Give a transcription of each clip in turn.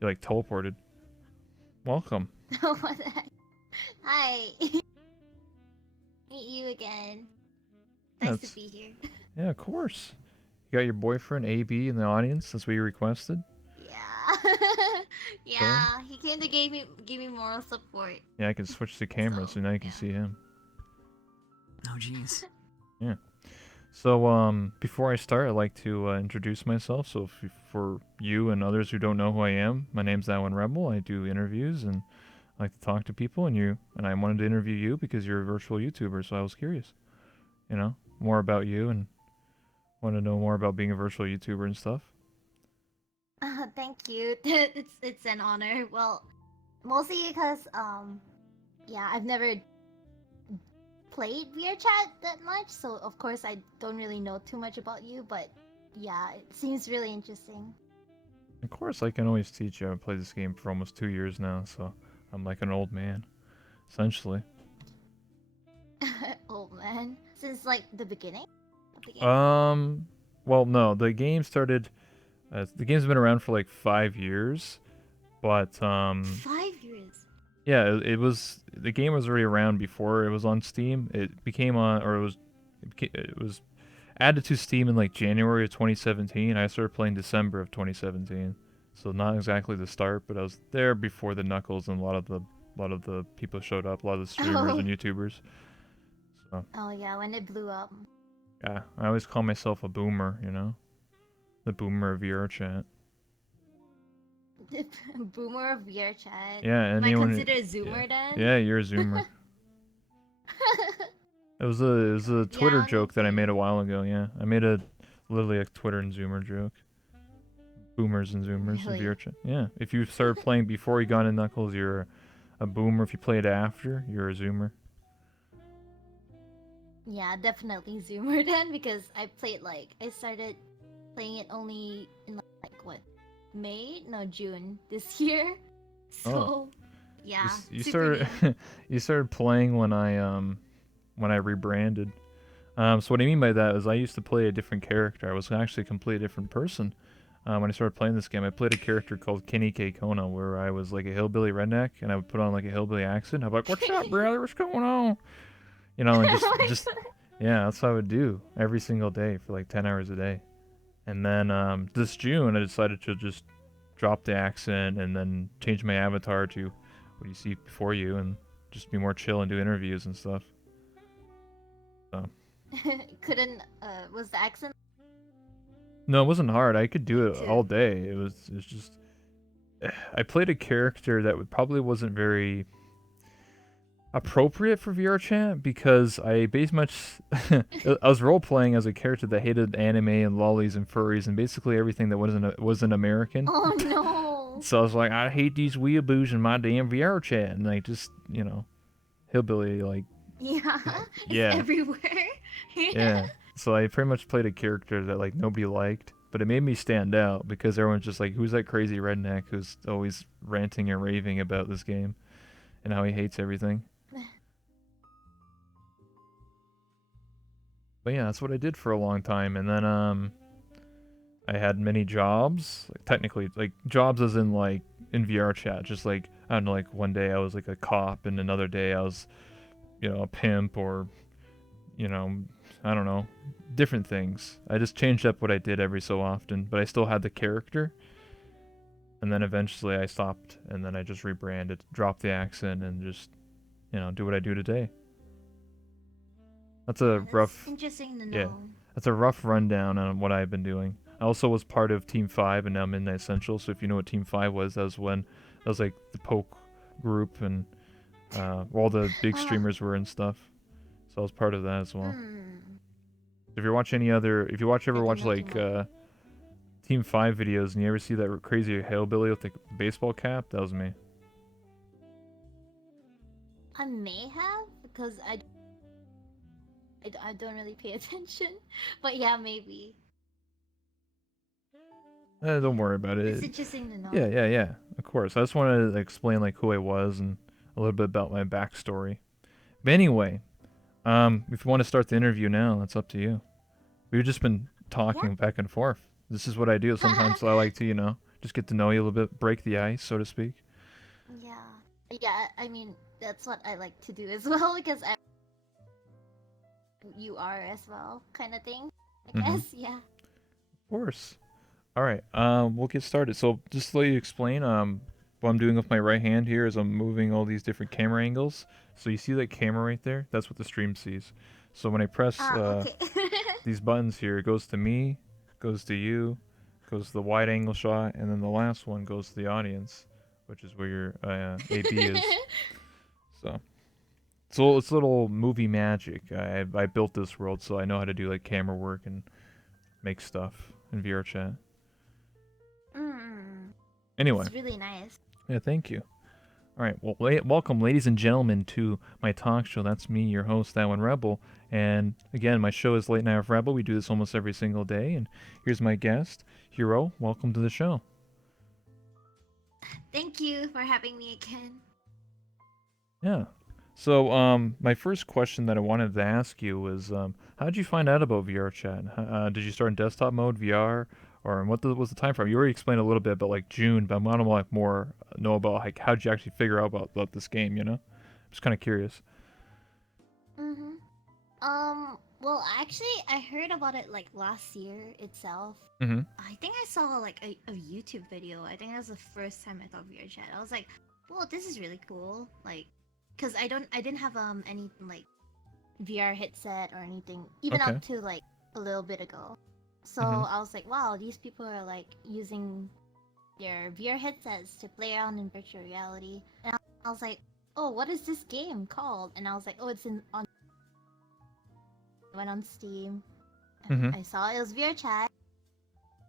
You like teleported. Welcome. What the heck? Hi. Meet you again. Nice to That's be here. yeah, of course. You got your boyfriend AB in the audience since we requested. Yeah. Chilling. Yeah, he kinda gave me moral support. Yeah, I can switch the camera So so now you can yeah. see him. Oh, jeez. Yeah. So before I start, I'd like to introduce myself. So for you and others who don't know who I am, my name's Alan Rebel. I do interviews and I like to talk to people, and I wanted to interview you because you're a virtual YouTuber. So I was curious, more about you and want to know more about being a virtual YouTuber and stuff. Thank you. It's an honor. Well, mostly because yeah, I've never played VR chat that much, so of course I don't really know too much about you, but yeah, it seems really interesting. Of course, I can always teach you. I've played this game for almost 2 years now, so I'm like an old man, essentially. Oh man. Since like the beginning of the game? Um, well, no, the game started. The game's been around for like 5 years, but 5 years. yeah, it was the game was already around before it was on Steam. It became on, or it was added to Steam in like January of 2017. I started playing December of 2017, so not exactly the start, but I was there before the Knuckles and a lot of the people showed up, a lot of the streamers and Oh. YouTubers. So Oh yeah, when it blew up. yeah, I always call myself a boomer, the boomer of VR chat. Boomer of VR chat. Yeah, Am I anyone, considered a yeah, zoomer then? yeah, you're a zoomer. It was a Twitter Yeah, joke that I made maybe. a while ago. Yeah, I made literally a Twitter and Zoomer joke. Boomers and Zoomers of VR Really? chat. Yeah, if you started playing before you got into Knuckles, you're a boomer. If you played after, you're a Zoomer. Yeah, definitely zoomer then because I started playing it only in like what? May? No, June this year. Oh, So, you yeah, you super started new. you started playing when I rebranded. So what I mean by that is I used to play a different character. I was actually a completely different person. When I started playing this game, I played a character called Kenny K. Kona, where I was like a hillbilly redneck, and I would put on like a hillbilly accent. I'm like, "What's up, brother? What's going on?" And just Oh my just yeah, that's what I would do every single day for like 10 hours a day. And then this June, I decided to just drop the accent and then change my avatar to what you see before you, and just be more chill and do interviews and stuff. So Couldn't was the accent no, it wasn't hard. I could do like it to all day. It was just I played a character that probably wasn't very appropriate for VR chat because I based much I was role playing as a character that hated anime and lollies and furries and basically everything that wasn't American. Oh no. So I was like, I hate these weeaboos in my damn VR chat, and like just hillbilly like Yeah, it's yeah everywhere. Yeah. yeah. So I pretty much played a character that like nobody liked, but it made me stand out because everyone's just like, who's that crazy redneck who's always ranting and raving about this game and how he hates everything. But yeah, that's what I did for a long time, and then I had many jobs. Like, technically, like jobs as in like in VR chat. Just like I don't know, like one day I was like a cop, and another day I was a pimp, or you know I don't know, different things. I just changed up what I did every so often, but I still had the character. And then eventually I stopped, and then I just rebranded, dropped the accent, and just do what I do today. That's a Yeah, that's rough interesting to yeah, know. that's a rough rundown on what I've been doing. I also was part of Team Five, and now I'm in the Essential. So if you know what Team Five was, that was like the poke group, and all the big Uh, streamers were and stuff. So I was part of that as well. hmm. If you I ever didn't watch know too like much. Team Five videos, and you ever see that crazy hillbilly with the baseball cap, that was me. I may have because I don't really pay attention, but yeah, maybe. Don't worry about It's it. interesting to know. Yeah, yeah, yeah. Of course. I just wanted to explain like who I was and a little bit about my backstory. But anyway, if you want to start the interview now, that's up to you. We've just been Yeah. talking back and forth. This is what I do. Sometimes I like to, just get to know you a little bit, break the ice, so to speak. Yeah. Yeah, I mean, that's what I like to do as well because you are as well, kind of thing. I Mm-hmm. guess, yeah. Of course. All right. We'll get started. So just to let you explain, what I'm doing with my right hand here is I'm moving all these different camera angles. So you see that camera right there? That's what the stream sees. So when I press Ah, okay. these buttons here, it goes to me, goes to you, goes to the wide angle shot, and then the last one goes to the audience, which is where your AB is. So it's little movie magic. I built this world, so I know how to do like camera work and make stuff in VR chat. Mm, Anyway, it's really nice. yeah, thank you. All right, well, welcome, ladies and gentlemen, to my talk show. That's me, your host, That One Rebel. And again, my show is Late Night with Rebel. We do this almost every single day. And here's my guest, Hiro. Welcome to the show. Thank you for having me again. Yeah. So, my first question that I wanted to ask you was, how did you find out about VR chat? Did you start in desktop mode, VR, or was the time frame? You already explained a little bit about like June, but I want to like more know about like how did you actually figure out about this game? You know, just kind of curious. Mm-hmm. Well, actually, I heard about it like last year itself. Mm-hmm. I think I saw like a YouTube video. I think that was the first time I thought VR chat. I was like, "Well, this is really cool." Like, cause I didn't have any like VR headset or anything, even Okay. up to like a little bit ago. So Mm-hmm. I was like, "Wow, these people are like using their VR headsets to play around in virtual reality." And I was like, "Oh, what is this game called?" And I was like, "Oh, it's in on." Went on Steam, and Mm-hmm. I saw it was VR chat.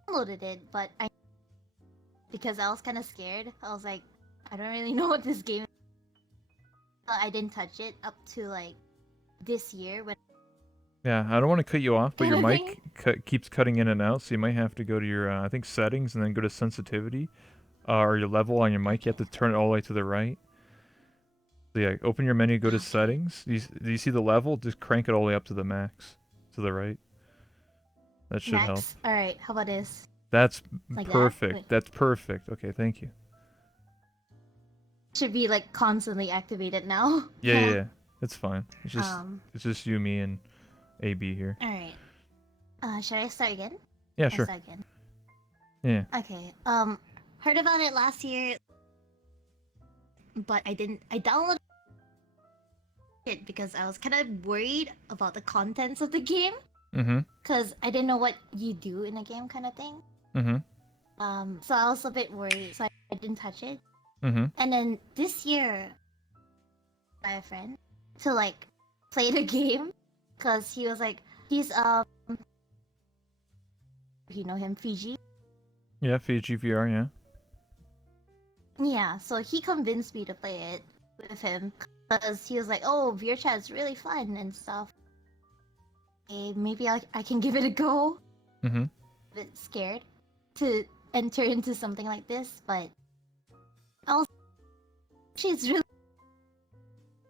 Downloaded it, but because I was kind of scared. I was like, I don't really know what this game is. So I didn't touch it up to like this year when Yeah, I don't want to cut you off, but kind your of thing. mic keeps cutting in and out, so you might have to go to your, I think, settings and then go to sensitivity, or your level on your mic. You have Okay. to turn it all the way to the right. So yeah, open your menu, go to Okay. settings. Do you see the level? Just crank it all the way up to the max, to the right. That should help. Max. All right. How about this? That's Like that? Wait. perfect. That's perfect. Okay, thank you. Should be like constantly activated now. Yeah, yeah, Yeah. yeah. It's fine. Um. It's just you, me, and AB here. All right. Should I start again? Yeah, I sure. start again. Yeah. Okay. Heard about it last year, but I didn't. I downloaded it because I was kind of worried about the contents of the game. Mm-hmm. Because I didn't know what you do in a game, kind of thing. Mm-hmm. So I was a bit worried, so I didn't touch it. Mm-hmm. And then this year, by a friend to like play the game, because he was like, he's you know him, Fiji. Yeah, Fiji VR, yeah. Yeah, so he convinced me to play it with him, because he was like, oh, VR chat is really fun and stuff. Okay, maybe I can give it a go. Mm-hmm. A bit scared to enter into something like this, but she's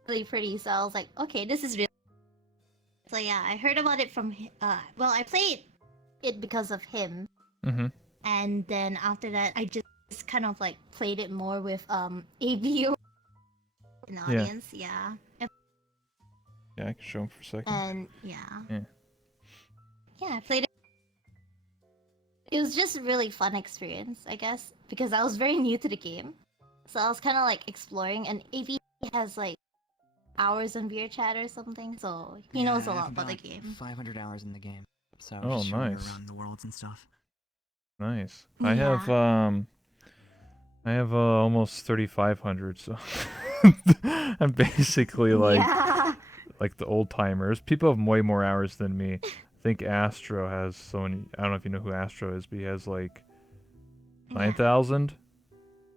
really pretty, so I was like, okay, this is really. So yeah, I heard about it from well, I played it because of him, Mm-hmm. and then after that, I just kind of like played it more with ABO in the Yeah. audience, yeah, Yeah, I can show him for a second. and yeah, Yeah. I played it. It was just a really fun experience, I guess, because I was very new to the game, so I was kind of like exploring, and AB has like hours on VR chat or something, so he knows a I have lot about the game. 500 hours in the game. So Oh, just showing her nice. around the worlds and stuff. Nice. Yeah. I have almost 3,500, so I'm basically Yeah. like the old timers. People have way more hours than me. I think Astro has so many. I don't know if you know who Astro is, but he has like 9,000,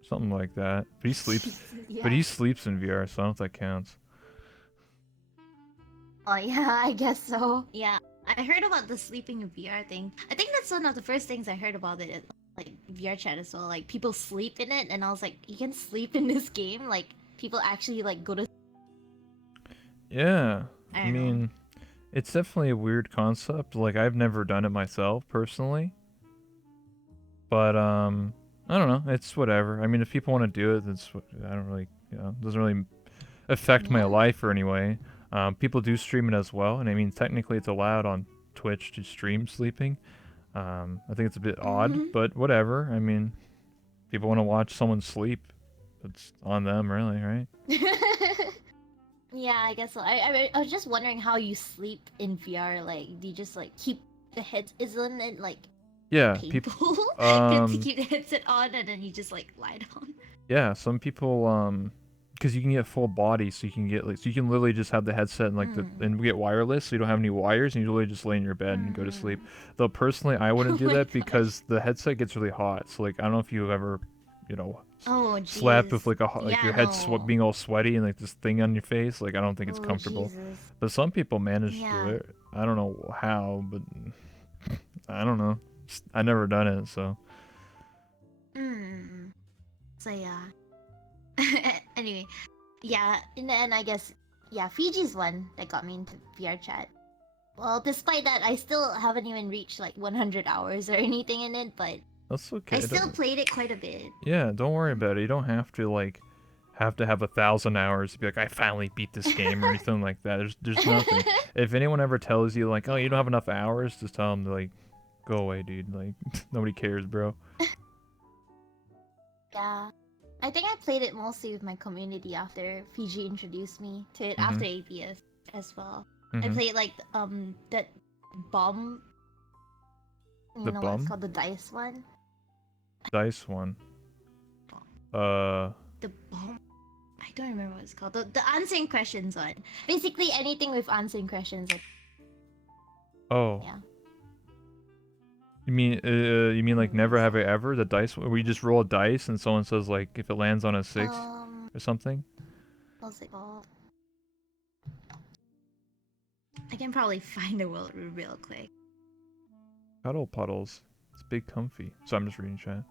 something like that. But he sleeps. Yeah. But he sleeps in VR, so I don't know if that counts. Oh yeah, I guess so. Yeah, I heard about the sleeping in VR thing. I think that's one of the first things I heard about it, like VR chat as well. Like people sleep in it, and I was like, you can sleep in this game? Like people actually like go to. Yeah, I I don't know. mean, it's definitely a weird concept. Like I've never done it myself personally, but I I don't know. It's whatever. I mean, if people want to do it, I don't really, it doesn't really affect my Yeah. life or any way. People do stream it as well, and I mean, technically, it's allowed on Twitch to stream sleeping. I think it's a bit odd, Mhm. but whatever. I mean, people want to watch someone sleep. It's on them, really, right? Yeah, I guess so. I was just wondering how you sleep in VR. Like, do you just like keep the head? Isn't it like Yeah, people. painful to keep the headset on and then you just like lie down? Yeah, some people, because you can get full body, so you can get so you can literally just have the headset and and get wireless, so you don't have any wires, and you literally just lay in your bed and go to sleep. Though personally, I wouldn't Oh do my that gosh. because the headset gets really hot. So like, I don't know if you've ever, Oh slept with jeez. like Yeah, your head no. being all sweaty and like this thing on your face. Like, I don't think it's Oh comfortable. Jesus. But some people manage to do Yeah. it. I don't know how, but I don't know. I never done it, so. Mm. So yeah. Anyway, yeah. In the end, I guess yeah, Fiji's one that got me into VR chat. Well, despite that, I still haven't even reached like 100 hours or anything in it, but That's okay. I still played it quite a bit. Yeah, don't worry about it. You don't have to have 1,000 hours to be like, I finally beat this game or anything like that. There's nothing. If anyone ever tells you like, oh, you don't have enough hours, just tell them to like, go away, dude. Like, nobody cares, bro. Yeah. I think I played it mostly with my community after Fiji introduced me to it Mhm. after ABS as well. I Mhm. played like that bomb. The You know what it's bum called? The dice one. dice one. The bomb. I don't remember what it's called. The answering questions one. Basically anything with answering questions. Oh. Yeah. You mean like never have I So, ever? The dice where you just roll a dice and someone says like if it lands on a 6 or something. what's it called? I can probably find the word real quick. Cuddle puddles. It's big comfy. So I'm just reading chat.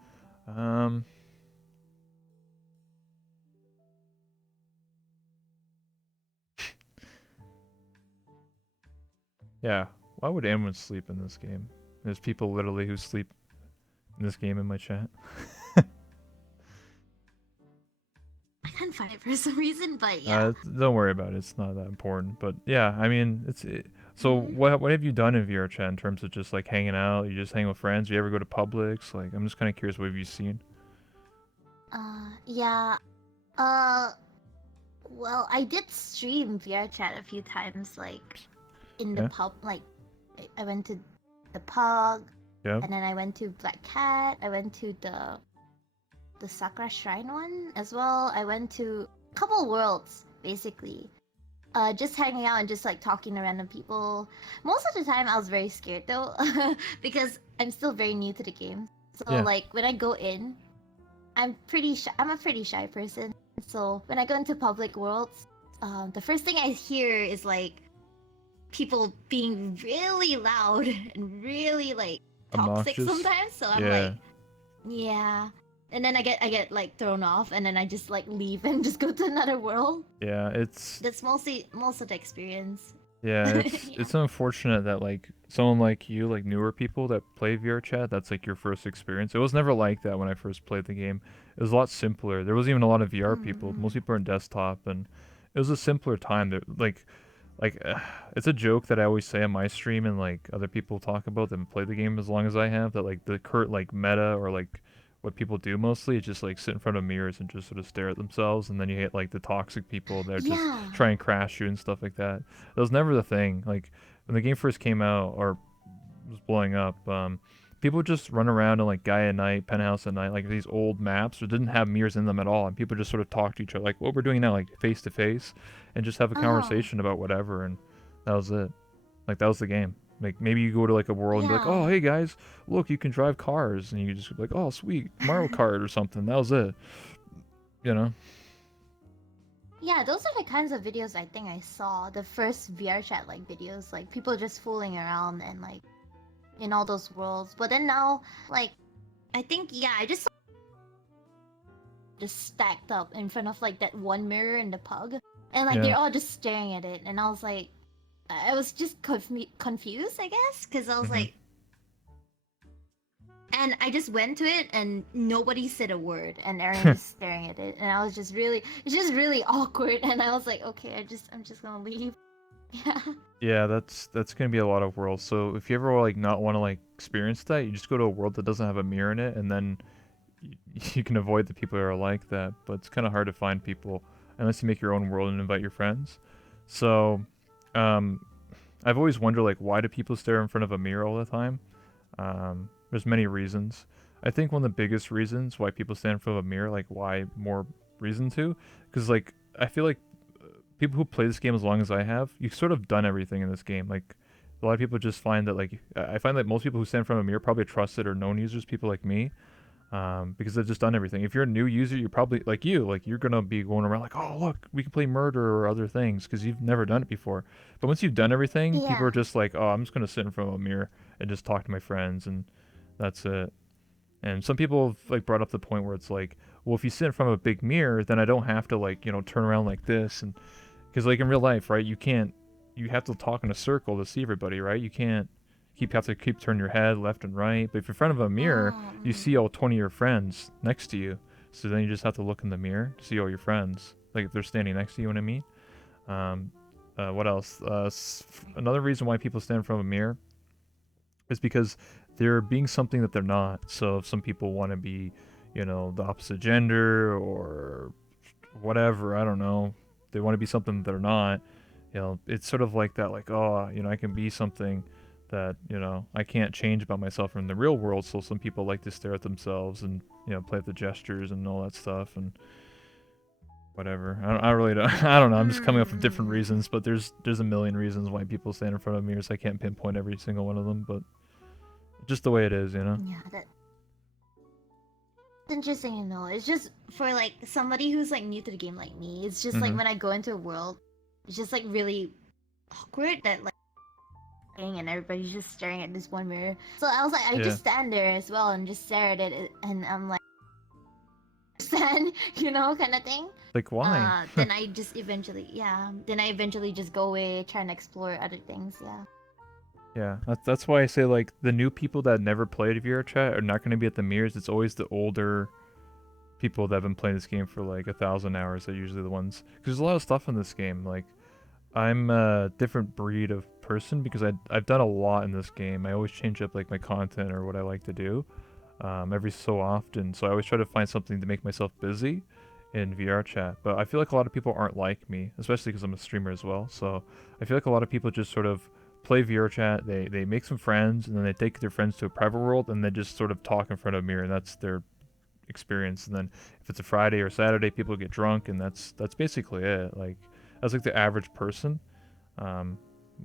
Yeah. Why would anyone sleep in this game? There's people literally who sleep in this game in my chat. I can't find it for some reason, but yeah. Don't worry about it. It's not that important. But yeah, I mean, so what have you done in VR chat in terms of just like hanging out? You just hang with friends? You ever go to Publix? Like, I'm just kind of curious. What have you seen? Yeah. Well, I did stream VR chat a few times, like in the Yeah. pub. Like, I went to the pub, Yep. and then I went to Black Cat. I went to the Sakura Shrine one as well. I went to a couple worlds basically. Just hanging out and just like talking to random people. Most of the time, I was very scared though, because I'm still very new to the game. So Yeah. like when I go in, I'm pretty shy. I'm a pretty shy person. So when I go into public worlds, the first thing I hear is like people being really loud and really like toxic Obnoxious. sometimes. So I'm Yeah. like, yeah. And then I get like thrown off, and then I just like leave and just go to another world. Yeah. That's most of the experience. Yeah, Yeah. it's unfortunate that like someone like you, like newer people that play VR chat, that's like your first experience. It was never like that when I first played the game. It was a lot simpler. There wasn't even a lot of VR people. Most people are in desktop, and it was a simpler time. That it's a joke that I always say on my stream, and like other people talk about them play the game as long as I have. That like the current like meta or like what people do mostly is just like sit in front of mirrors and just sort of stare at themselves, and then you hit like the toxic people that just Yeah. try and crash you and stuff like that. That was never the thing. Like when the game first came out or was blowing up, people would just run around in like Gaia at night, Penthouse at night, like these old maps that didn't have mirrors in them at all, and people just sort of talk to each other like what we're doing now, like face to face, and just have a conversation about whatever, and that was it. Like that was the game. Like maybe you go to like a world and be like, oh hey guys, look you can drive cars, and you just be like, oh sweet Mario Kart or something. That was it. You know. Yeah, those are the kinds of videos I think I saw. The first VR chat like videos, like people just fooling around and like in all those worlds. But then now, like, I think yeah, I just stacked up in front of like that one mirror in the pub, and like they're all just staring at it, and I was like, I was just confused, I guess, because I was like, And I just went to it, and nobody said a word, and everyone just staring at it, and I was just really, it's just really awkward, and I was like, okay, I'm just gonna leave. Yeah. Yeah, that's gonna be a lot of worlds. So if you ever like not want to like experience that, you just go to a world that doesn't have a mirror in it, and then you can avoid the people that are like that. But it's kind of hard to find people unless you make your own world and invite your friends. So, um, I've always wondered like why do people stare in front of a mirror all the time? There's many reasons. I think one of the biggest reasons why people stand in front of a mirror, like why more reason to, because like I feel like people who play this game as long as I have, you've sort of done everything in this game. Like a lot of people just find that like I find that most people who stand in front of a mirror probably trusted or known users, people like me, because they've just done everything. If you're a new user, you're probably like you're gonna be going around like, oh look, we can play murder or other things because you've never done it before. But once you've done everything, people are Yeah. just like, oh, I'm just gonna sit in front of a mirror and just talk to my friends, and that's it. And some people have like brought up the point where it's like, well, if you sit in front of a big mirror, then I don't have to like turn around like this, and because like in real life, right, you have to talk in a circle to see everybody, right? You can't have to keep turning your head left and right. But if you're in front of a mirror, you Mm. see all 20 of your friends next to you. So then you just have to look in the mirror to see all your friends, like if they're standing next to you. You know what I mean? What else? Another reason why people stand in front of a mirror is because they're being something that they're not. So if some people want to be, the opposite gender or whatever, I don't know, they want to be something that they're not. It's sort of like that, like, oh, I can be something that I can't change about myself in the real world. So some people like to stare at themselves and play with the gestures and all that stuff and whatever. I really don't. I don't know. I'm just coming up with different Mm. reasons, but there's a million reasons why people stand in front of mirrors. I can't pinpoint every single one of them, but just the way it is. Yeah, that's interesting to know. It's just for like somebody who's like new to the game like me. It's just like Mhm. when I go into a world, it's just like really awkward that like and everybody's just staring at this one mirror. So I was like, I Yeah. just stand there as well and just stare at it, and I'm like, stand, kind of thing. Like why? Then I just eventually, yeah. Then I eventually just go away, try and explore other things. Yeah. Yeah, that's why I say like the new people that never played VR chat are not going to be at the mirrors. It's always the older people that have been playing this game for like 1,000 hours are usually the ones. Because there's a lot of stuff in this game. Like I'm a different breed of person because I've done a lot in this game. I always change up like my content or what I like to do, every so often. So I always try to find something to make myself busy in VR chat. But I feel like a lot of people aren't like me, especially because I'm a streamer as well. So I feel like a lot of people just sort of play VR chat. They make some friends and then they take their friends to a private world and they just sort of talk in front of a mirror and that's their experience. And then if it's a Friday or Saturday, people get drunk and that's basically it. Like that's like the average person. Um,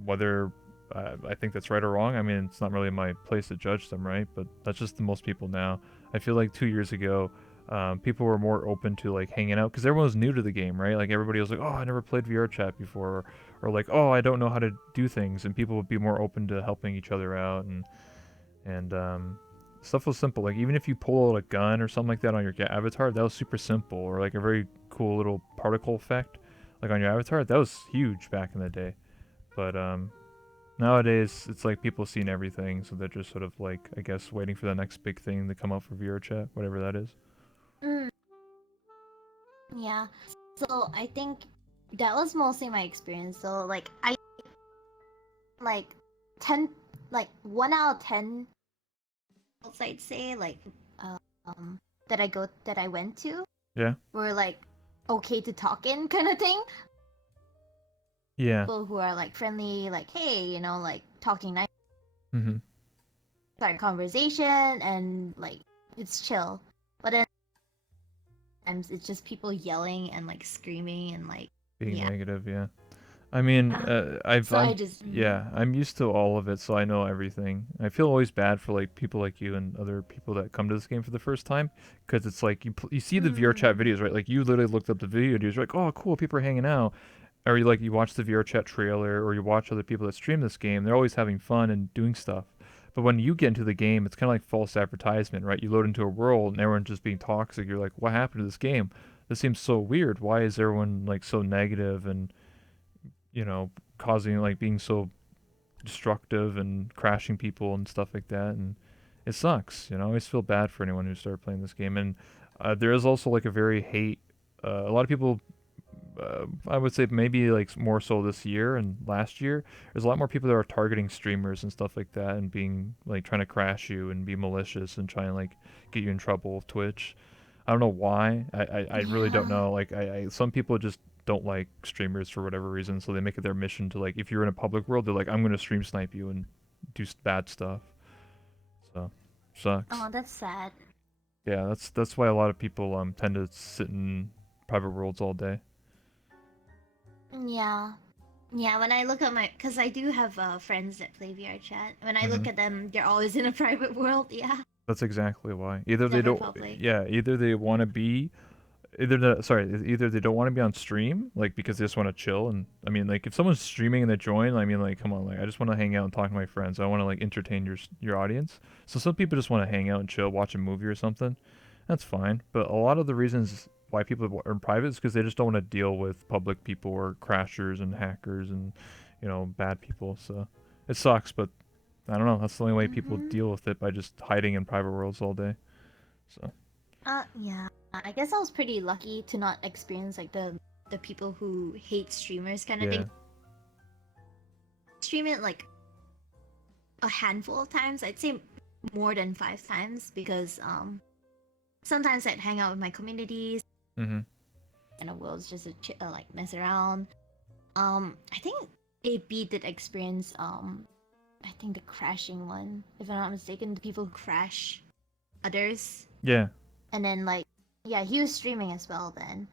whether I think that's right or wrong, I mean, it's not really my place to judge them, right? But that's just the most people now. I feel like 2 years ago, people were more open to like hanging out because everyone was new to the game, right? Like everybody was like, "Oh, I never played VR chat before," or like, "Oh, I don't know how to do things," and people would be more open to helping each other out and stuff was simple. Like even if you pull out a gun or something like that on your avatar, that was super simple, or like a very cool little particle effect, like on your avatar, that was huge back in the day. But nowadays it's like people seen everything, so they're just sort of like I guess waiting for the next big thing to come out for VR chat, whatever that is. Mm, yeah. So I think that was mostly my experience. So like I like 10, like 1 out of 10 I'd say like um that I went to Yeah. were like okay to talk in kind of thing. Yeah. People who are like friendly, like hey, like talking nice, Mhm. start conversation, and like it's chill. But then sometimes it's just people yelling and like screaming and like Being yeah. negative, yeah. I mean, So I just yeah, I'm used to all of it, so I know everything. I feel always bad for like people like you and other people that come to this game for the first time, because it's like you see the VR chat mm, videos, right? Like you literally looked up the video videos, you're like, oh, cool, people are hanging out, or you watch the VR chat trailer, or you watch other people that stream this game. They're always having fun and doing stuff. But when you get into the game, it's kind of like false advertisement, right? You load into a world and everyone's just being toxic. You're like, what happened to this game? This seems so weird. Why is everyone like so negative and you know, causing like being so destructive and crashing people and stuff like that. And it sucks. You know, I always feel bad for anyone who started playing this game, and there is also like a very hate. A lot of people, I would say maybe like more so this year and last year. There's a lot more people that are targeting streamers and stuff like that, and being like trying to crash you and be malicious and try and like get you in trouble with Twitch. I don't know why. I really don't Yeah. know. Like some people just don't like streamers for whatever reason, so they make it their mission to like if you're in a public world, they're like I'm gonna stream snipe you and do bad stuff. So sucks. Oh, that's sad. Yeah, that's why a lot of people tend to sit in private worlds all day. Yeah. Yeah, when I look at my, because I do have friends that play VR chat. When I Hmm. look at them, they're always in a private world. Yeah, That's exactly why. Either they never don't, public. yeah, either they want to be, either they don't want to be on stream, like because they just want to chill. And I mean, like if someone's streaming and they join, I mean, like come on, like I just want to hang out and talk to my friends. I want to like entertain your audience. So some people just want to hang out and chill, watch a movie or something. That's fine. But a lot of the reasons why people are in private is because they just don't want to deal with public people or crashers and hackers and bad people. So it sucks, but I don't know. That's the only way people Mm-hmm. deal with it, by just hiding in private worlds all day. So Yeah. I guess I was pretty lucky to not experience like the people who hate streamers kind of yeah. thing. Stream it like a handful of times. I'd say more than 5 times because sometimes I'd hang out with my communities Mhm. and the world's just like mess around. I think AB did experience I think the crashing one, if I'm not mistaken, the people who crash others, Yeah. and then like yeah, he was streaming as well then.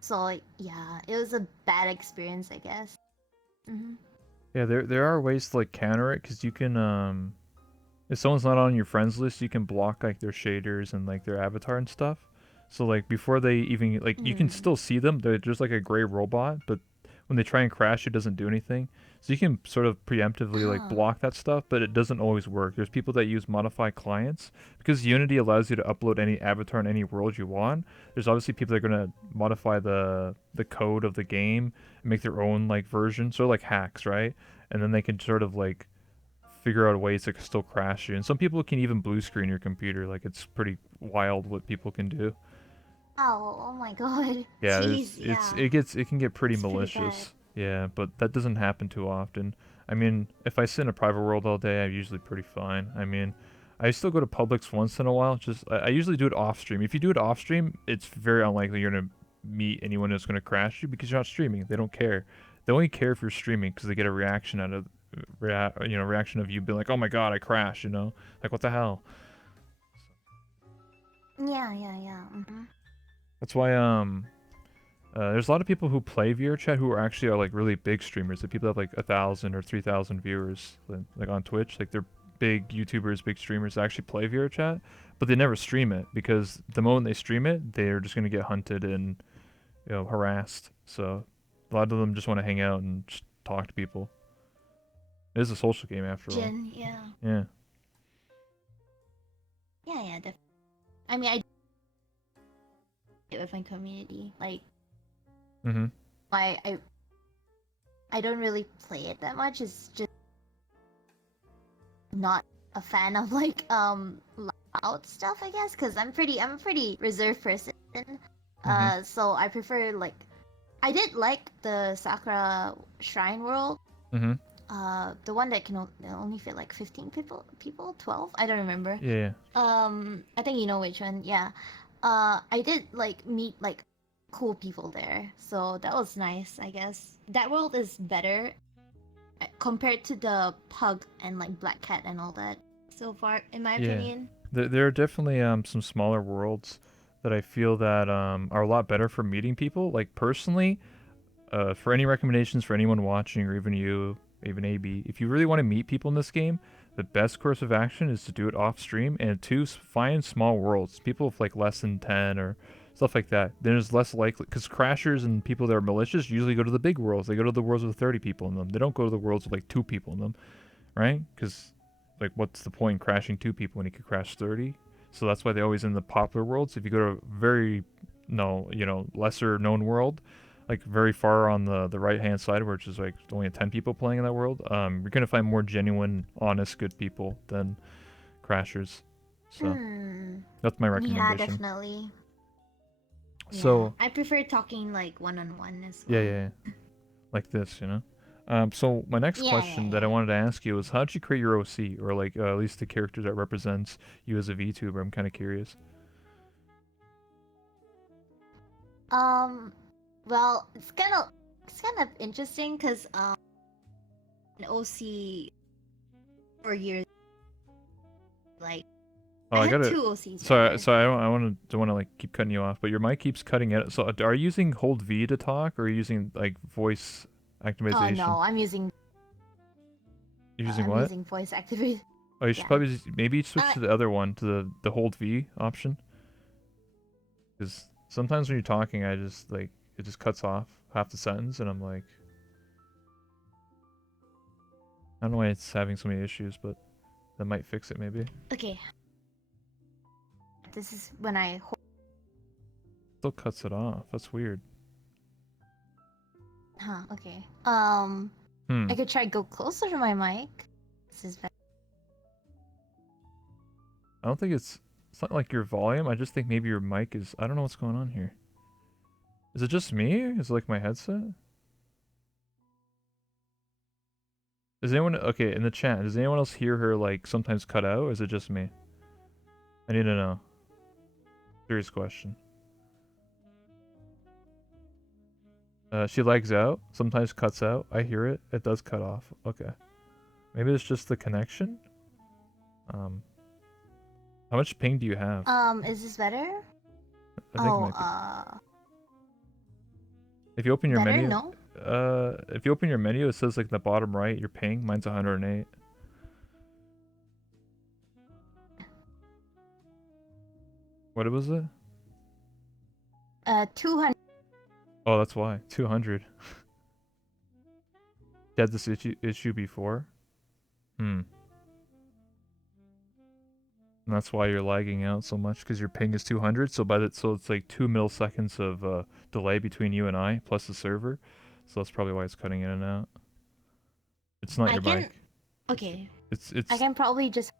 So yeah, it was a bad experience, I guess. Hmm. Yeah, there are ways to like counter it, because you can if someone's not on your friends list, you can block like their shaders and like their avatar and stuff. So like before they even like you can Mm. still see them. They're just like a gray robot, but when they try and crash, it doesn't do anything. So you can sort of preemptively like Oh. block that stuff, but it doesn't always work. There's people that use modify clients because Unity allows you to upload any avatar in any world you want. There's obviously people that are gonna modify the code of the game and make their own like version, sort of like hacks, right? And then they can sort of like figure out ways to still crash you. And some people can even blue screen your computer. Like it's pretty wild what people can do. Oh my god. Yeah, Jeez, yeah. it can get pretty It's pretty bad. malicious. Yeah, but that doesn't happen too often. I mean, if I sit in a private world all day, I'm usually pretty fine. I mean, I still go to Publix once in a while. Just I usually do it off stream. If you do it off stream, it's very unlikely you're gonna meet anyone who's gonna crash you because you're not streaming. They don't care. They only care if you're streaming because they get a reaction out of reaction of you being like, oh my god, I crashed. Like what the hell. Yeah, yeah, yeah. Hmm. That's why there's a lot of people who play VR chat who are like really big streamers. The people that have like 1,000 or 3,000 viewers, like on Twitch. Like they're big YouTubers, big streamers that actually play VR chat, but they never stream it because the moment they stream it, they're just gonna get hunted and harassed. So a lot of them just want to hang out and just talk to people. It is a social game after all. Jin, yeah. Yeah. Yeah, yeah, definitely. I mean, I do it with my community. Like, Mhm. I don't really play it that much. It's just not a fan of like loud stuff, I guess, because I'm a pretty reserved person. Mhm. So I prefer like I did like the Sakura Shrine World. Mhm. The one that can only fit like 15 people, 12. I don't remember. Yeah. I think you know which one. Yeah. I did like meet like cool people there, so that was nice. I guess that world is better compared to the Pug and like Black Cat and all that so far, in my Yeah. opinion. There are definitely some smaller worlds that I feel that are a lot better for meeting people. Like personally, for any recommendations for anyone watching or even you, even AB, if you really want to meet people in this game, the best course of action is to do it off stream, and to find small worlds, people with like less than 10 or stuff like that. Then it's less likely, because crashers and people that are malicious usually go to the big worlds. They go to the worlds with 30 people in them. They don't go to the worlds with like 2 people in them, right? Because like what's the point in crashing 2 people when you could crash 30? So that's why they always in the popular worlds. If you go to a very no, lesser known world, like very far on the right hand side, which is like only 10 people playing in that world, you're gonna find more genuine, honest, good people than crashers. So Hmm. that's my Yeah, recommendation. definitely. So I prefer talking like one-on-one as yeah, well. yeah, yeah, like this, you know. So my next Yeah, yeah, question that I yeah. wanted to ask you was, how did you create your OC, or like at least the character that represents you as a VTuber? I'm kind of curious. Um, well, it's kind of interesting because an OC 4 years, like Oh, I I had gotta. two OCs Sorry, rather. sorry. I don't want to like keep cutting you off, but your mic keeps cutting it. So are you using Hold V to talk, or are you using like voice Oh activation? no, You're using I'm what? using voice activate. Oh, you should Yeah. probably maybe switch Uh, to the other one, to the Hold V option. Because sometimes when you're talking, I just like it just cuts off half the sentence, and I'm like, I don't know why it's having so many issues, but that might fix it maybe. okay. This is when I. Still cuts it off. That's weird. Huh. Okay. Hmm. I could try go closer to my mic. This is better. I don't think it's not like your volume. I just think maybe your mic is. I don't know what's going on here. Is it just me? Is it like my headset? Does anyone okay in the chat? Does anyone else hear her like sometimes cut out? Or is it just me? I need to know. Serious question. She lags out. Sometimes cuts out. I hear it. It does cut off. Okay. Maybe it's just the connection. How much ping do you have? Is this better? I think it Oh, might be. If you open your better? menu, No. if you open your menu, it says like in the bottom right, your ping. Mine's 108. What was it? 200. Oh, that's why 200. You had this issue before. Hmm. And that's why you're lagging out so much, because your ping is 200. So it's like 2 milliseconds of delay between you and I plus the server. So that's probably why it's cutting in and out. It's not I your can. mic. Okay. It's I can probably just.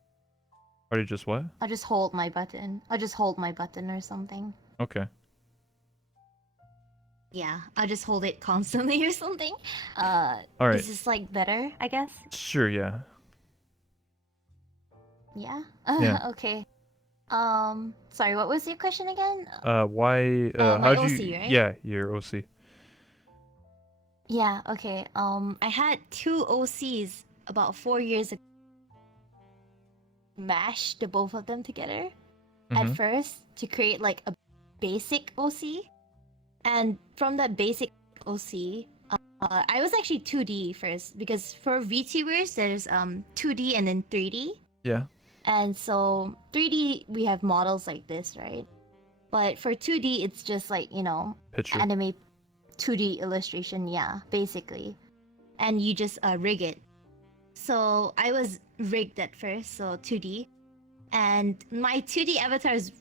already just what? I'll just hold my button. I'll just hold my button or something. Okay. Yeah, I'll just hold it constantly or something. All right. Is this like better? I guess. Sure. Yeah. Yeah. Yeah. Okay. Sorry. What was your question again? Why? My How'd OC, you? right? Yeah, your OC. Yeah. Okay. I had two OCs about 4 years ago. Mashed the both of them together at Mm-hmm. first to create like a basic OC, and from that basic OC, I was actually 2D first because for VTubers there's 2D and then 3D, Yeah. and so 3D we have models like this, right? But for 2D it's just like Picture. anime 2D illustration, yeah, basically, and you just rig it. So I was rigged at first, so 2D, and my 2D avatar is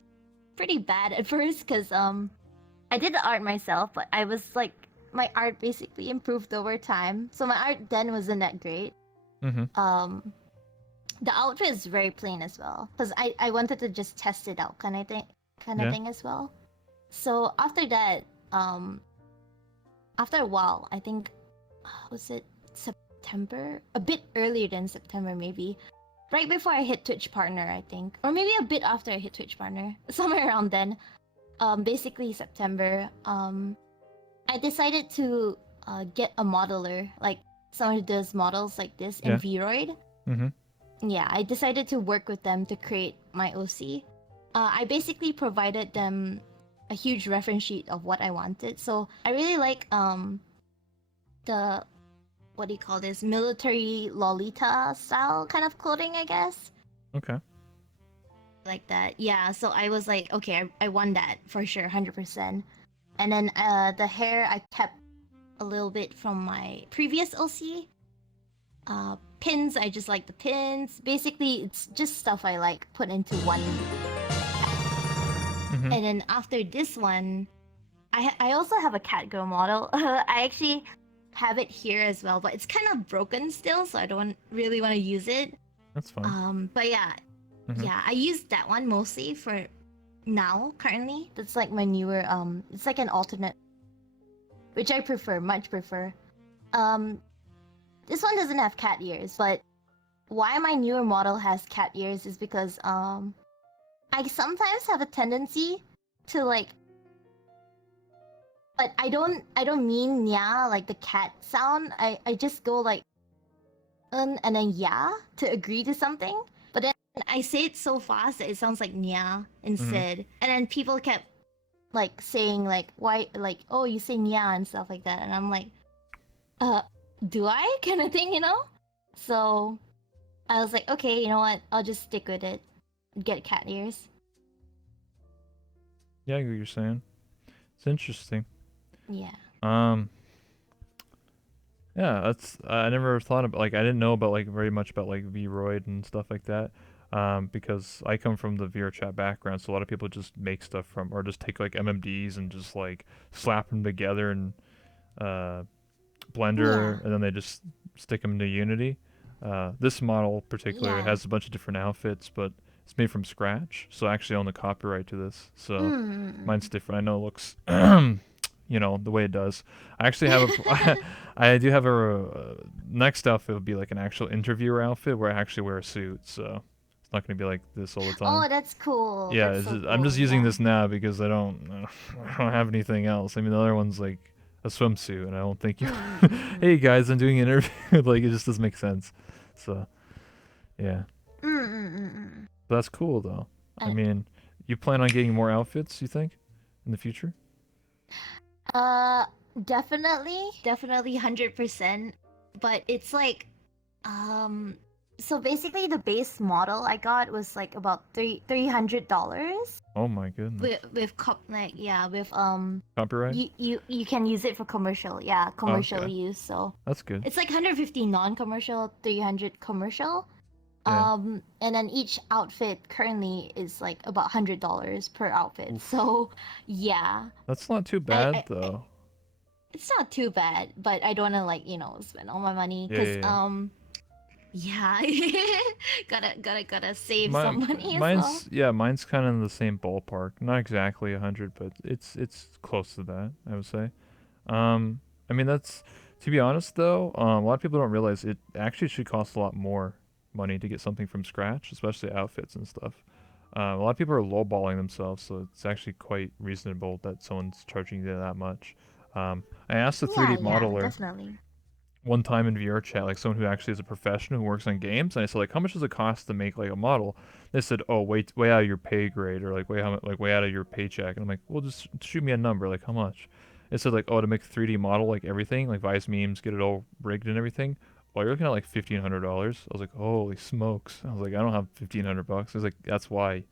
pretty bad at first because I did the art myself, but I was like my art basically improved over time. So my art then wasn't that great. Mm-hmm. The outfit is very plain as well because I wanted to just test it out kind of Yeah. thing as well. So after that, after a while, I think was it September, a bit earlier than September maybe, right before I hit Twitch partner, I think, or maybe a bit after I hit Twitch partner, somewhere around then. Basically September. I decided to get a modeler, like someone who does models like this in Yeah. Vroid. Mm-hmm. Yeah, I decided to work with them to create my OC. I basically provided them a huge reference sheet of what I wanted. So I really like the what do you call this, military Lolita style kind of clothing, I guess. Okay. Like that, yeah. So I was like, okay, I won that for sure, 100%. And then the hair I kept a little bit from my previous LC. Pins, I just like the pins. Basically, it's just stuff I like put into one. Mm-hmm. And then after this one, I also have a catgirl model. I actually have it here as well, but it's kind of broken still, so I don't really want to use it. That's fine. But yeah, Mhm. Yeah, I use that one mostly for now, currently. That's like my newer, it's like an alternate, which I prefer, much prefer. Um, this one doesn't have cat ears, but why my newer model has cat ears is because, I sometimes have a tendency to like, but I don't mean yeah like the cat sound. I just go like and then yeah to agree to something, but then I say it so fast that it sounds like nya Mhm. instead, and then people kept like saying like why like oh you say nya and stuff like that, and I'm like uh do I kind of thing, you know? So I was like okay, you know what? I'll just stick with it. Get cat ears. Yeah, I get what you're saying. It's interesting. Yeah. Um, yeah, that's I never thought about like I didn't know about like very much about like Vroid and stuff like that. Because I come from the VRChat background, so a lot of people just make stuff from or just take like MMDs and just like slap them together in uh, Yeah. Blender, and then they just stick them into Unity. This model particular Yeah. has a bunch of different outfits, but it's made from scratch, so I actually own the copyright to this. So mine's Mm. different. I know it looks, the way it does. I actually have a, I do have next outfit would be like an actual interviewer outfit where I actually wear a suit. So it's not gonna be like this all the time. Oh, that's cool. Yeah, That's so I'm cool. just using Yeah. this now because I don't, I don't have anything else. I mean, the other one's like a swimsuit, and I don't think you. Mm. Hey guys, I'm doing an interview. Like it just doesn't make sense. So yeah, Mm. that's cool though. I Uh, mean, you plan on getting more outfits? You think in the future? uh, definitely, 100%. But it's like, um, so basically the base model I got was like about $300. Oh my goodness. Like yeah, with Copyright? you can use it for commercial, yeah, commercial Okay, use. So that's good. it's like 150 non-commercial, 300 commercial. Yeah, And then each outfit currently is like about $100 per outfit. oof. So yeah, That's not too I, bad I, I though. it's not too bad, but I don't wanna like spend all my money Yeah, because yeah, yeah. yeah, gotta save My some money as well. mine's kind of in the same ballpark. Not exactly 100, but it's close to that, I would say. I mean that's to be honest though, a lot of people don't realize it actually should cost a lot more money to get something from scratch, especially outfits and stuff. A lot of people are lowballing themselves, so it's actually quite reasonable that someone's charging you that much. I asked the Yeah, 3D yeah, modeler definitely. one time in VR chat, like someone who actually is a professional who works on games, and I said like, how much does it cost to make like a model? They said, oh, way out of your pay grade, or like way out of your paycheck. And I'm like, well, just shoot me a number, like how much? It said like, oh, to make a 3D model, like everything, like Vice memes, get it all rigged and everything. Well, you're looking at like $1,500. I was like, holy smokes! I was like, I don't have $1,500. I was like, that's why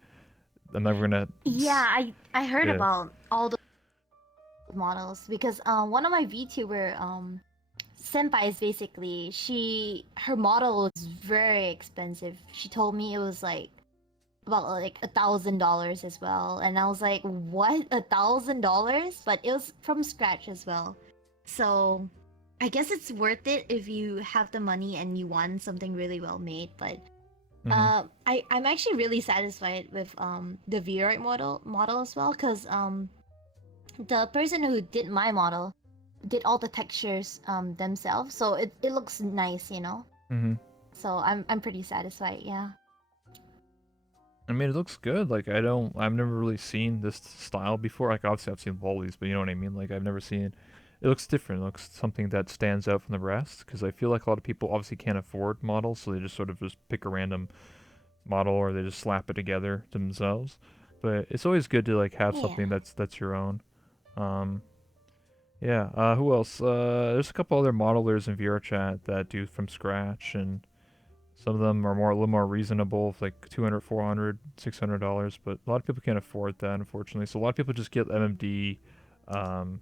I'm never gonna. Yeah, I heard Yeah. about all the models because one of my VTuber senpais basically her model was very expensive. She told me it was like about like $1,000 as well, and I was like, what, $1,000? But it was from scratch as well, so I guess it's worth it if you have the money and you want something really well made. But Mm-hmm. I'm actually really satisfied with the VRoid model as well, because the person who did my model did all the textures themselves, so it looks nice, you know. Mm-hmm. So I'm pretty satisfied. Yeah. I mean, it looks good. Like I've never really seen this style before. Like obviously I've seen lollies, but you know what I mean. Like I've never seen. It looks different. It looks something that stands out from the rest. Because I feel like a lot of people obviously can't afford models, so they just sort of just pick a random model or they just slap it together themselves. But it's always good to like have Yeah. something that's your own. Um, yeah. Who else? There's a couple other modelers in VRChat that do from scratch, and some of them are a little more reasonable, like 200, 400, $600, but a lot of people can't afford that, unfortunately. So a lot of people just get MMD um,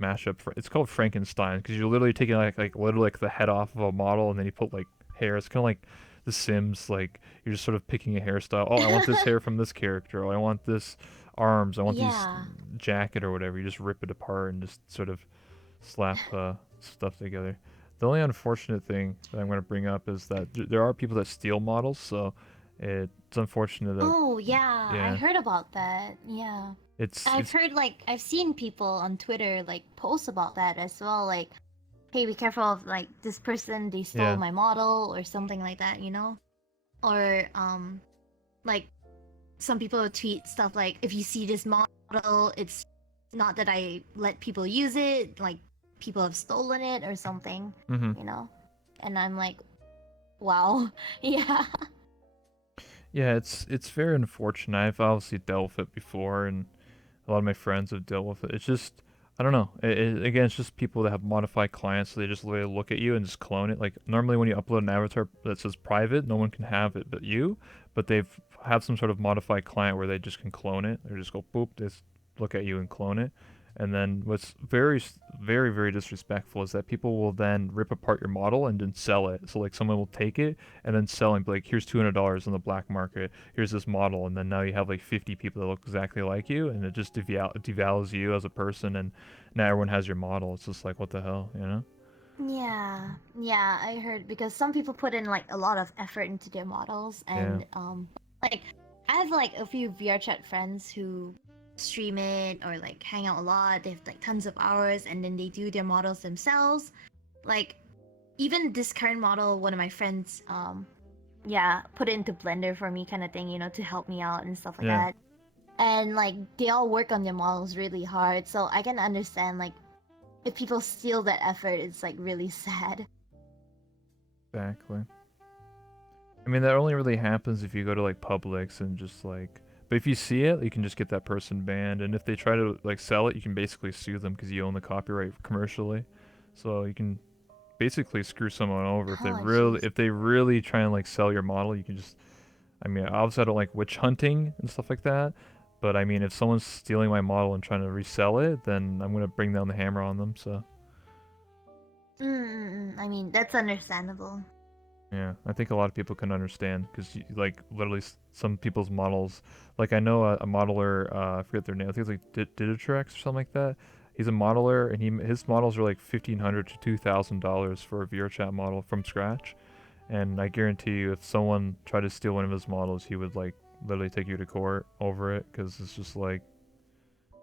mashup. It's called Frankenstein because you're literally taking like literally like the head off of a model and then you put like hair. It's kind of like The Sims. Like you're just sort of picking a hairstyle. Oh, I want this hair from this character. Oh, I want this arms. I want these Yeah. jacket or whatever. You just rip it apart and just sort of slap stuff together. The only unfortunate thing that I'm going to bring up is that there are people that steal models. So It's unfortunate that Oh yeah, I yeah, heard about that. Yeah. I've it's heard like I've seen people on Twitter like post about that as well, like, hey, be careful of like this person, they stole yeah. my model or something like that, you know? Or like some people would tweet stuff like, if you see this model, it's not that I let people use it, like people have stolen it or something, Mm-hmm. you know? And I'm like, wow. Yeah. Yeah, it's very unfortunate. I've obviously dealt with it before, and a lot of my friends have dealt with it. It's just I don't know. Again, it's just people that have modified clients, so they just literally look at you and just clone it. Like normally, when you upload an avatar that says private, no one can have it but you. But they've have some sort of modified client where they just can clone it. They just go boop, just look at you and clone it. And then what's very, very disrespectful is that people will then rip apart your model and then sell it. So like someone will take it and then sell and be like, here's $200 on the black market. Here's this model, and then now you have like 50 people that look exactly like you, and it just devalues you as a person, and now everyone has your model. It's just like what the hell, you know? Yeah, yeah, I heard because some people put in like a lot of effort into their models, Yeah. and like I have like a few VR chat friends who stream it or like hang out a lot. They have like tons of hours, and then they do their models themselves. Like even this current model, one of my friends, yeah, put it into Blender for me, kind of thing, you know, to help me out and stuff like Yeah. that. And like they all work on their models really hard, so I can understand like if people steal that effort, it's like really sad. Exactly. I mean, that only really happens if you go to like Publix and just like. But if you see it, you can just get that person banned. And if they try to like sell it, you can basically sue them because you own the copyright commercially. So you can basically screw someone over Oh, jeez. if they really try and like sell your model. You can just. I mean, obviously I don't like witch hunting and stuff like that. But I mean, if someone's stealing my model and trying to resell it, then I'm gonna bring down the hammer on them. So. I mean, that's understandable. Yeah, I think a lot of people can understand because like literally some people's models, like I know a modeler, I forget their name. I think it's like Digitrex or something like that. He's a modeler, and his models are like $1,500 to $2,000 for a VRChat model from scratch. And I guarantee you, if someone tried to steal one of his models, he would like literally take you to court over it because it's just like,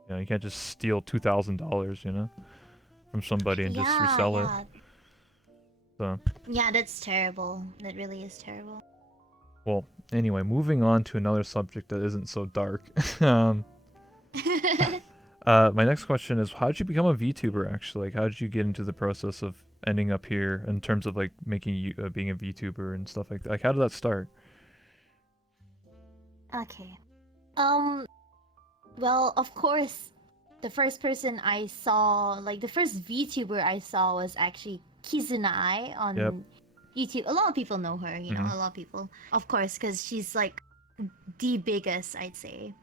you can't just steal $2,000, from somebody and just Yeah, resell it. yeah. So. Yeah, that's terrible. That really is terrible. Well, anyway, moving on to another subject that isn't so dark. um, my next question is, how did you become a VTuber? Actually, like, how did you get into the process of ending up here in terms of like making you being a VTuber and stuff like that? Like, how did that start? Okay. Um, well, of course, the first person I saw, like the first VTuber I saw was actually Kizuna Yep. on YouTube. A lot of people know her, you know, Mhm. a lot of people. Of course, because she's like the biggest, I'd say.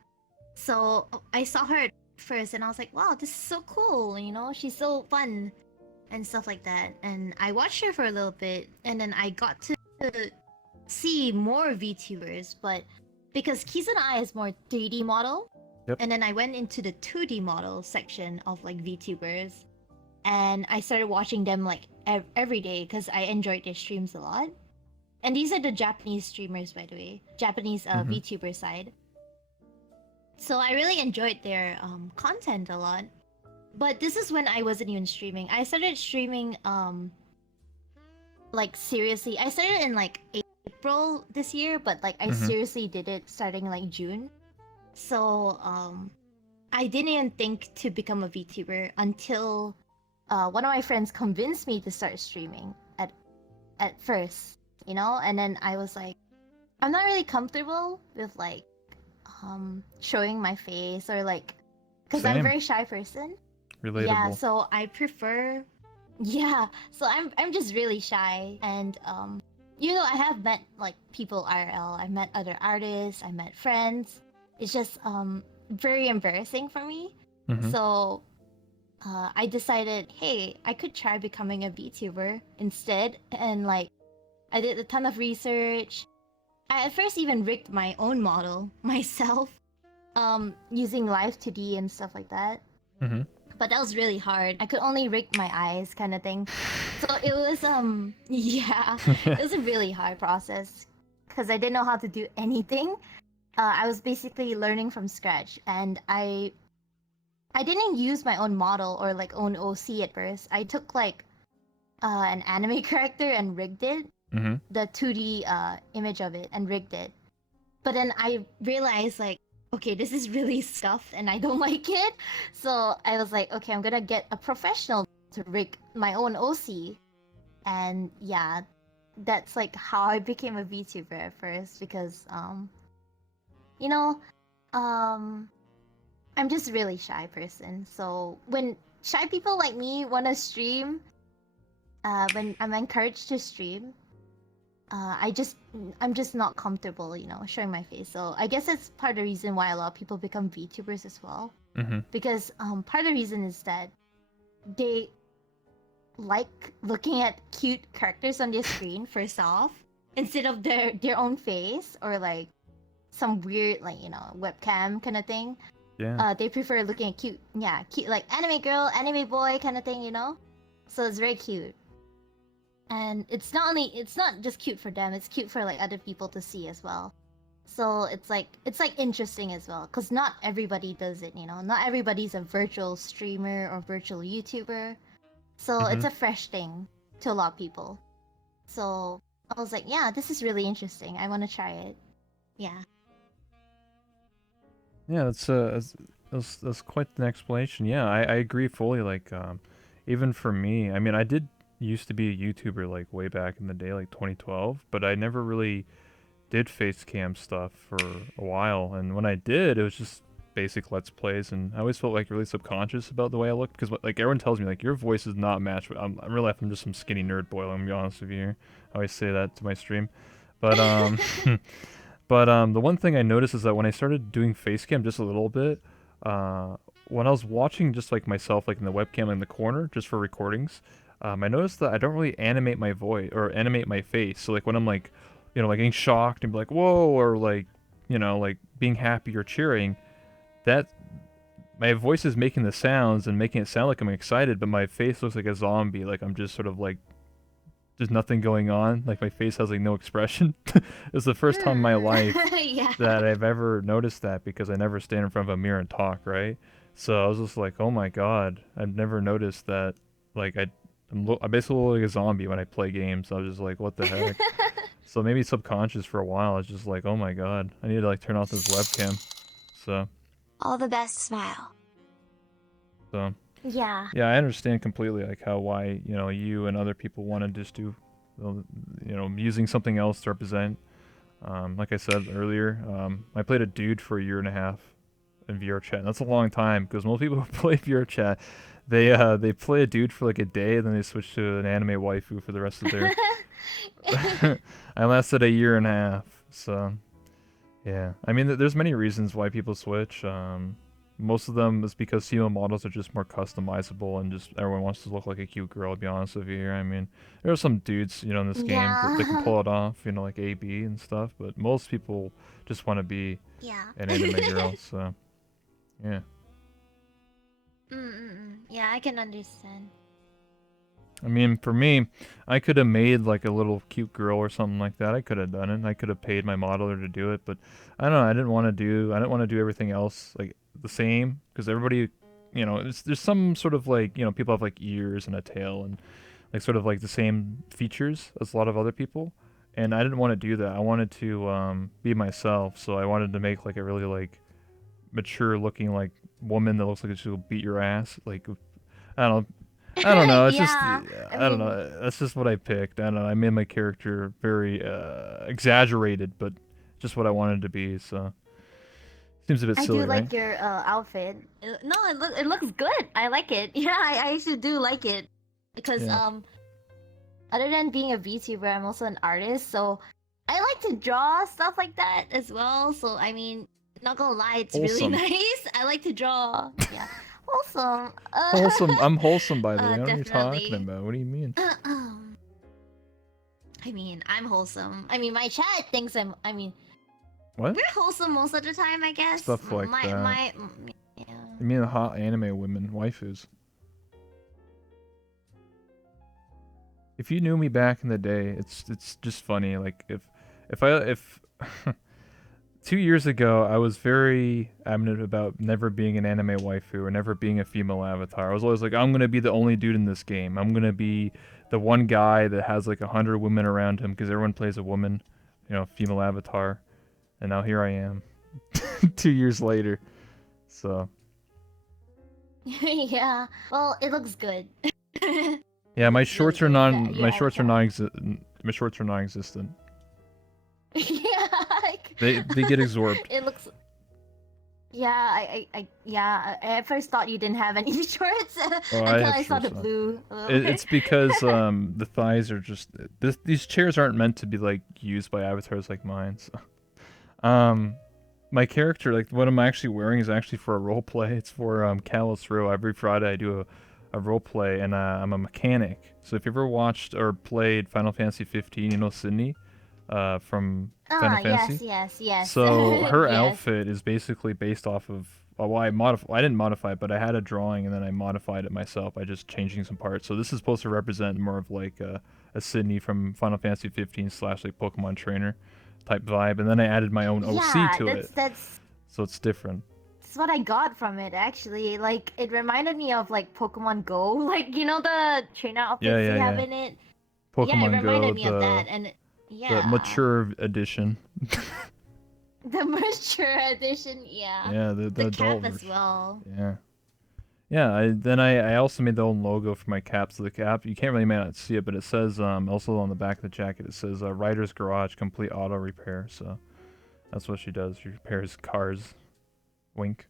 So I saw her at first and I was like, wow, this is so cool, you know, she's so fun and stuff like that. And I watched her for a little bit and then I got to see more VTubers, but because Kizuna is more 3D model, Yep. and then I went into the 2D model section of like VTubers and I started watching them like every day because I enjoyed their streams a lot. And these are the Japanese streamers, by the way, Japanese Mhm. VTuber side. So I really enjoyed their content a lot. But this is when I wasn't even streaming. I started streaming like seriously. I started in like April this year, but like I Mhm. seriously did it starting like June. So I didn't even think to become a VTuber until one of my friends convinced me to start streaming at first, you know, and then I was like, I'm not really comfortable with like showing my face or like because I'm a Same. very shy person. Yeah, Relatable. so I prefer yeah, so I'm just really shy and you know, I have met like people IRL. I've met other artists, I met friends. It's just very embarrassing for me. Mhm. So I decided, hey, I could try becoming a VTuber instead and like I did a ton of research. I at first even rigged my own model myself using Live 2D and stuff like that. Mhm. But that was really hard. I could only rig my eyes kind of thing. So it was yeah, it was a really hard process because I didn't know how to do anything. I was basically learning from scratch, and I didn't use my own model or like own OC at first. I took like an anime character and rigged it, Mm-hmm. the 2D image of it, and rigged it. But then I realized like, okay, this is really stuffed and I don't like it. So I was like, okay, I'm gonna get a professional to rig my own OC. And yeah, that's like how I became a VTuber at first, because you know, um I'm just a really shy person. So when shy people like me wanna stream, when I'm encouraged to stream, I'm just not comfortable, showing my face. So I guess that's part of the reason why a lot of people become VTubers as well. Mm-hmm. Because part of the reason is that they like looking at cute characters on their screen first off, instead of their own face, or like some weird like webcam kind of thing. Yeah. They prefer looking at cute like anime girl, anime boy kind of thing. So it's very cute. And it's not just cute for them, it's cute for like other people to see as well. So it's like interesting as well, because not everybody does it. Not everybody's a virtual streamer or virtual YouTuber. So it's a fresh thing to a lot of people. So I was like, yeah, this is really interesting, I want to try it. Yeah. Yeah, that's quite an explanation. Yeah, I agree fully. Like, even for me, I mean, I did used to be a YouTuber like way back in the day, like 2012, but I never really did face cam stuff for a while. And when I did, it was just basic Let's Plays, and I always felt like really subconscious about the way I looked, because like everyone tells me like your voice is not matched. But I'm real life, I'm just some skinny nerd boy. I'm gonna be honest with you here. I always say that to my stream, but But the one thing I noticed is that when I started doing face cam just a little bit, when I was watching just like myself, like in the webcam in the corner, just for recordings, I noticed that I don't really animate my voice or animate my face. So like when I'm like, like getting shocked and be like, whoa, or like, like being happy or cheering, that my voice is making the sounds and making it sound like I'm excited, but my face looks like a zombie. Like I'm just sort of like there's nothing going on. Like my face has like no expression. It's the first time in my life Yeah. that I've ever noticed that, because I never stand in front of a mirror and talk, right? So I was just like, oh my god, I've never noticed that. Like I basically look like a zombie when I play games. So I was just like, what the heck? So maybe subconscious for a while. It's just like, oh my god, I need to like turn off this webcam. So All the best, Smile. so Yeah. yeah, I understand completely like why you and other people want to just do, using something else to represent. Like I said earlier, I played a dude for a year and a half in VR chat. And that's a long time, because most people who play VR chat, they play a dude for like a day, and then they switch to an anime waifu for the rest of their. I lasted a year and a half, so yeah. I mean, there's many reasons why people switch. Most of them is because female models are just more customizable, and just everyone wants to look like a cute girl, to be honest with you here. I mean, there are some dudes, in this game that can pull it off, like AB and stuff, but most people just want to be Yeah. an anime girl, so yeah. Yeah, I can understand. I mean, for me, I could have made like a little cute girl or something like that. I could have done it. I could have paid my modeler to do it, but I don't know. I didn't want to do everything else like the same, because everybody, there's some sort of like, people have like ears and a tail and like sort of like the same features as a lot of other people. And I didn't want to do that. I wanted to be myself. So I wanted to make like a really like mature looking like woman that looks like she'll beat your ass. Like, I don't know. I don't know. It's just Yeah, I don't know. That's just what I picked. I don't know. I made my character very exaggerated, but just what I wanted to be. So seems a bit I silly, do right? like your outfit. No, it looks good. I like it. Yeah, I actually do like it, because Yeah. other than being a VTuber, I'm also an artist, so I like to draw stuff like that as well. So I mean, not gonna lie, it's really Wholesome. nice. I like to draw. Yeah, wholesome. Wholesome. I'm wholesome, by the way. I know what you're talking Definitely. about. What do you mean? I mean, I'm wholesome. I mean, my chat thinks I mean, What? we're wholesome most of the time, I guess. Stuff like that. Yeah. You mean hot anime women, waifus? If you knew me back in the day, it's just funny. Like if if 2 years ago I was very adamant about never being an anime waifu or never being a female avatar. I was always like, I'm gonna be the only dude in this game. I'm gonna be the one guy that has like 100 women around him because everyone plays a woman, female avatar. And now here I am, 2 years later. So Yeah. Well, it looks good. yeah, my Looks shorts really are good, non that my your shorts are avatar. non-existent. Yeah. Like, They get absorbed. it looks. Yeah, yeah. I at first thought you didn't have any shorts Oh, I until have I saw shorts the on. blue a little It's bit. because the thighs are just these chairs aren't meant to be like used by avatars like mine. So. My character, like what I'm actually wearing, is actually for a role play. It's for Callous Row. Every Friday I do a role play, and I'm a mechanic. So if you ever watched or played Final Fantasy 15, you know Sydney, from Final Ah, yes, Fantasy. yes, yes, So her yes. outfit is basically based off of. Well, I didn't modify it, but I had a drawing and then I modified it myself by just changing some parts. So this is supposed to represent more of like a Sydney from Final Fantasy 15 slash like Pokemon trainer type vibe, and then I added my own OC Yeah, to that's it, that's so it's different. that's what I got from it actually. Like it reminded me of like Pokemon Go, like you know the trainer Yeah, outfits they yeah, have yeah. in it. Yeah, it Pokemon Go, reminded me of that, and the yeah, mature edition. the mature edition. Yeah, Yeah, the the cap adult as version. well. Yeah. Yeah, I also made the own logo for my cap. So the cap, you can't really may not see it, but it says also on the back of the jacket it says Writer's Garage Complete Auto Repair. So that's what she does. She repairs cars. Wink.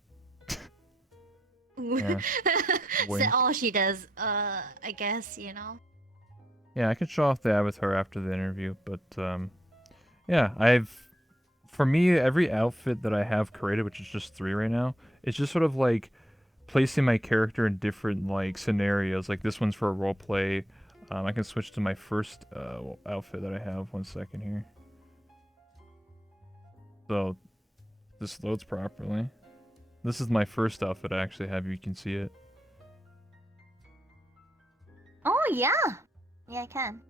Yeah, So wink. all she does, I guess Yeah, I can show off the avatar after the interview, but yeah, for me every outfit that I have created, which is just 3 right now, it's just sort of like placing my character in different like scenarios. Like this one's for a role play. I can switch to my first outfit that I have. 1 second here. So this loads properly. This is my first outfit I actually have. You can see it. Oh yeah, yeah I can.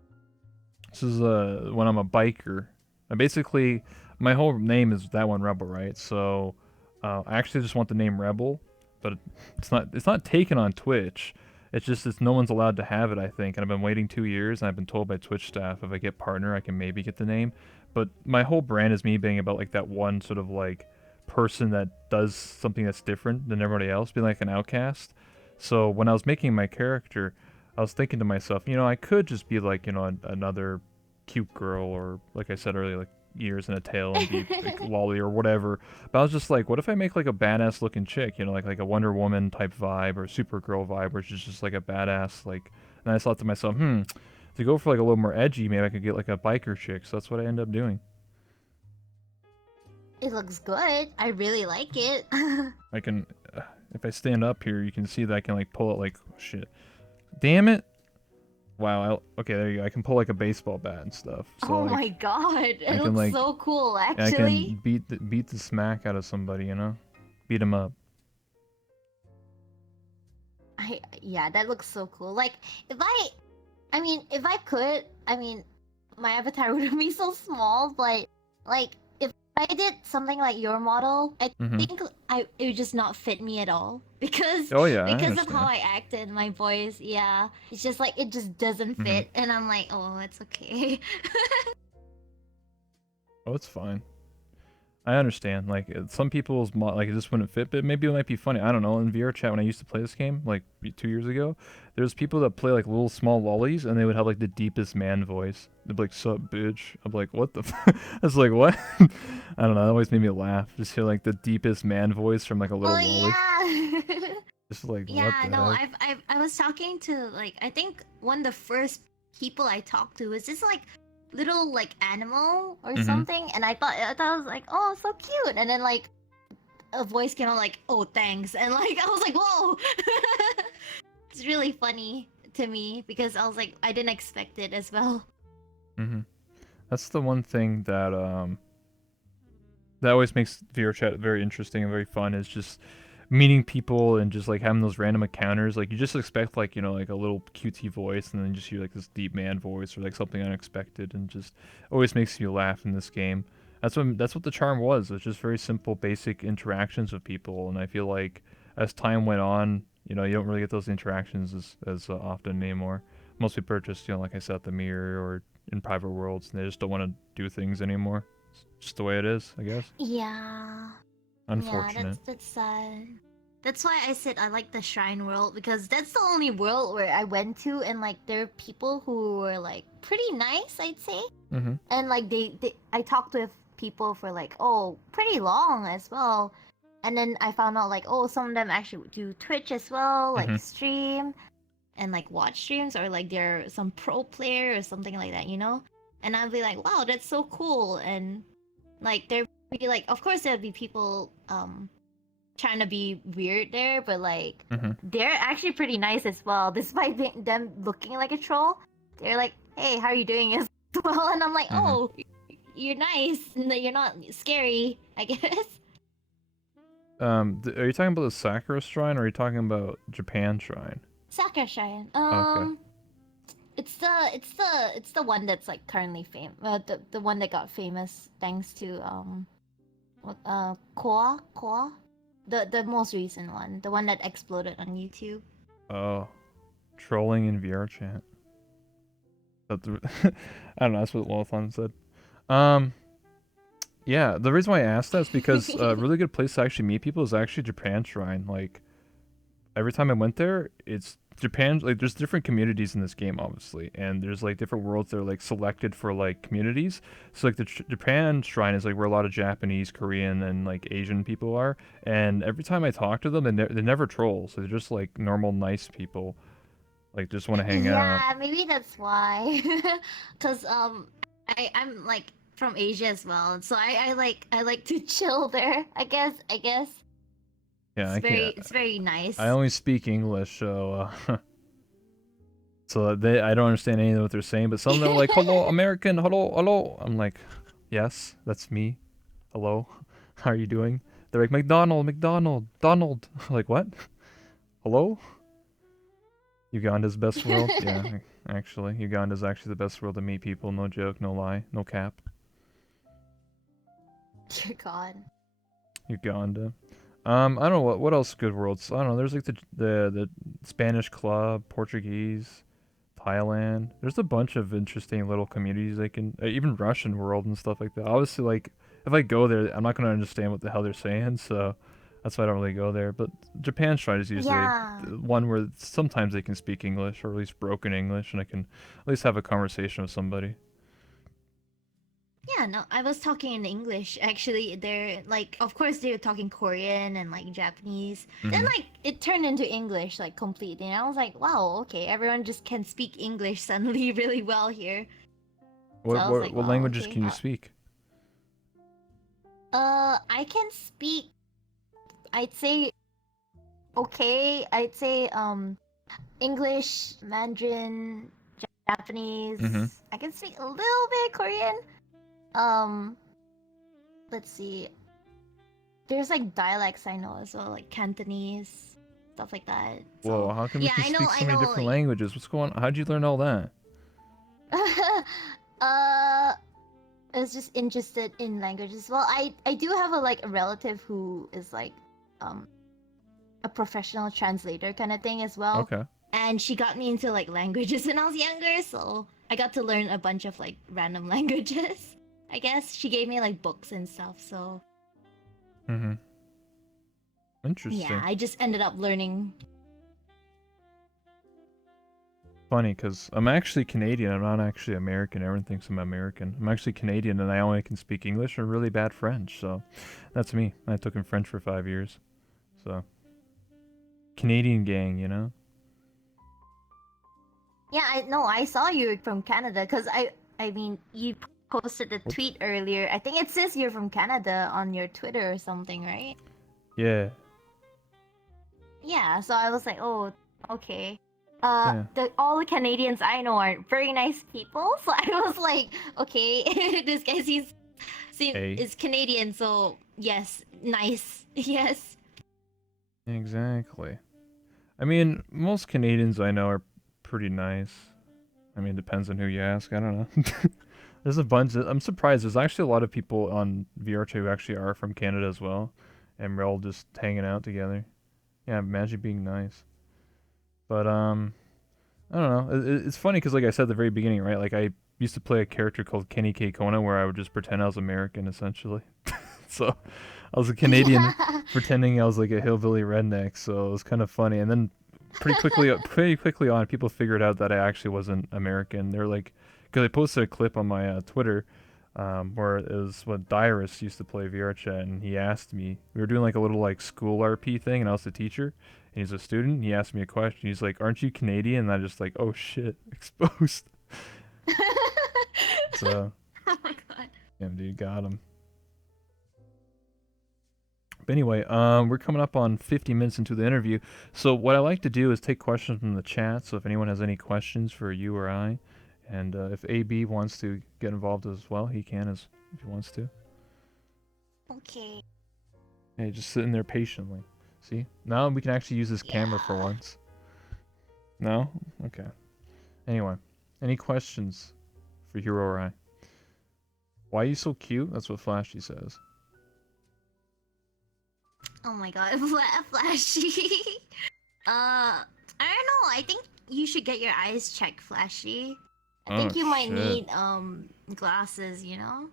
This is when I'm a biker. And basically, my whole name is that one Rebel, right? So I actually just want the name Rebel, but it's not taken on Twitch. It's no one's allowed to have it, I think. And I've been waiting 2 years, and I've been told by Twitch staff if I get partner, I can maybe get the name. But my whole brand is me being about like that one sort of like person that does something that's different than everybody else, being like an outcast. So when I was making my character, I was thinking to myself, I could just be like, another cute girl, or like I said earlier, like ears and a tail and be like lolly or whatever. But I was just like, what if I make like a badass looking chick, like a Wonder Woman type vibe or Supergirl vibe, where she's just like a badass like. And I thought to myself, to go for like a little more edgy, maybe I could get like a biker chick. So that's what I end up doing. It looks good. I really like it. I can, if I stand up here, you can see that I can like pull it like shit. Damn it! Wow. Okay, there you go. I can pull like a baseball bat and stuff. So Oh my like, god, it I can looks like, so cool I actually. can beat the smack out of somebody. Beat him up. Yeah, that looks so cool. Like if I could, my avatar would be so small, but like if I did something like your model, I Mhm. think it would just not fit me at all because Oh yeah, I because of how understand. I acted, my voice, yeah, it's just like it just doesn't Mhm. fit, and I'm like, oh, it's okay. Oh, it's fine. I understand. Like some people's like it just wouldn't fit, but maybe it might be funny. I don't know. In VR chat when I used to play this game like 2 years ago, there's people that play like little small lollies and they would have like the deepest man voice. They'd be like, "Sup, bitch." I'm like, "What the?" I was like, "What?" I don't know. That always made me laugh. Just hear like the deepest man voice from like a little Oh lolly. yeah. Just like, what Yeah, the no, heck? I was talking to like I think one of the first people I talked to was this like little like animal or Mhm. something, and I thought I was like, oh, so cute, and then like a voice came out like, oh, thanks, and like I was like, whoa, it's really funny to me because I was like I didn't expect it as well. Mhm. That's the one thing that always makes VR chat very interesting and very fun is just meeting people and just like having those random encounters. Like you just expect like like a little cutesy voice, and then you just hear like this deep man voice or like something unexpected, and just always makes you laugh in this game. That's what the charm was. It's just very simple, basic interactions with people, and I feel like as time went on, you don't really get those interactions as often anymore. Most people are just like I said, at the mirror or in private worlds, and they just don't want to do things anymore. It's just the way it is, I guess. Yeah. Yeah, Unfortunate. that's sad. That's why I said I like the shrine world, because that's the only world where I went to, and like there are people who were like pretty nice, I'd say. Mm-hmm. And like I talked with people for like pretty long as well. And then I found out like some of them actually do Twitch as well, like Mm-hmm. stream and like watch streams, or like they're some pro player or something like that, And I'd be like, wow, that's so cool. And like there'd be like, of course there'd be people trying to be weird there, but like Mm-hmm. they're actually pretty nice as well, despite them looking like a troll. They're like, hey, how are you doing as well? And I'm like, Mhm. oh, you're nice and that you're not scary, I guess. Are you talking about the Sakura Shrine, or are you talking about Japan Shrine? Sakura Shrine. Okay. It's the one that's like currently famous. The one that got famous thanks to Koa, the most recent one, the one that exploded on YouTube. Oh, trolling in VR chat. That's I don't know. That's what Lothan said. Yeah. The reason why I asked that is because a really good place to actually meet people is actually Japan Shrine. Like, every time I went there, it's Japan. Like, there's different communities in this game, obviously, and there's like different worlds that are like selected for like communities. So like the Japan Shrine is like where a lot of Japanese, Korean, and like Asian people are. And every time I talk to them, they never troll. So they're just like normal, nice people. Like, just want to hang out. Yeah, maybe that's why. Cause I'm like from Asia as well, so I like to chill there. I guess Yeah, I can't. it's very nice. I only speak English, so so I don't understand any of what they're saying. But some of them are like, "Hello, American. Hello, hello." I'm like, "Yes, that's me. Hello, how are you doing?" They're like, "McDonald, McDonald, Donald." Like, what? Hello? Uganda's best world? Yeah, actually, Uganda's actually the best world to meet people. No joke, no lie, no cap. Dear God. Uganda. I don't know what else good worlds. I don't know. There's like the Spanish club, Portuguese, Thailand. There's a bunch of interesting little communities they can even Russian world and stuff like that. Obviously, like if I go there, I'm not gonna understand what the hell they're saying, so that's why I don't really go there. But Japan Shrine is usually Yeah. one where sometimes they can speak English, or at least broken English, and I can at least have a conversation with somebody. Yeah, no, I was talking in English. Actually, they're like, of course, they were talking Korean and like Japanese. Then, Mhm. like, it turned into English, like, completely. And I was like, wow, okay, everyone just can speak English suddenly really well here. What I was what, like, what wow, languages okay. can you speak? I can speak, I'd say, okay, I'd say, English, Mandarin, Japanese. Mhm. I can speak a little bit Korean. Let's see. There's like dialects I know as well, like Cantonese, stuff like that. Whoa, So how come yeah, you can speak so many different languages? What's going on? How'd you learn all that? I was just interested in languages. Well, I do have a relative who is like a professional translator kind of thing as well. Okay. And she got me into like languages when I was younger, so I got to learn a bunch of like random languages. I guess she gave me like books and stuff, so Mhm. Interesting. yeah, I just ended up learning. Funny, because I'm actually Canadian. I'm not actually American. Everyone thinks I'm American. I'm actually Canadian, and I only can speak English and really bad French. So that's me. I took in French for 5 years. So Canadian gang, you know. Yeah, I saw you from Canada because I mean you posted a Whoops. tweet earlier. I think it says you're from Canada on your Twitter or something, right? Yeah. Yeah, so I was like, oh, okay. Yeah. All the Canadians I know are very nice people, so I was like, okay, this guy Hey. is Canadian, so yes, nice, yes. Exactly. I mean, most Canadians I know are pretty nice. I mean, depends on who you ask. I don't know. There's a bunch. I'm surprised. There's actually a lot of people on VRChat who actually are from Canada as well, and we're all just hanging out together. Yeah, imagine being nice. But I don't know. It's funny because, like I said at the very beginning, right? Like I used to play a character called Kenny K. Kona where I would just pretend I was American, essentially. So I was a Canadian Yeah. pretending I was like a hillbilly redneck. So it was kind of funny. And then pretty quickly on, people figured out that I actually wasn't American. They're like, because I posted a clip on my Twitter, where it was what Dyrus used to play VRChat, and he asked me. We were doing like a little like school RP thing, and I was the teacher, and he's a student. He asked me a question. He's like, "Aren't you Canadian?" And I just like, "Oh shit, exposed." So Oh my god. yeah, dude, got him. But anyway, we're coming up on 50 minutes into the interview. So what I like to do is take questions from the chat. So if anyone has any questions for you or I, and if AB wants to get involved as well, he can as if he wants to. Okay. Hey, just sitting there patiently. See? Now we can actually use this camera for Yeah. once. No? Okay. Anyway, any questions for Hero or I? Why are you so cute? That's what Flashy says. Oh my god, Flashy. I don't know. I think you should get your eyes checked, Flashy. I think Oh, you might shit. need glasses, you know?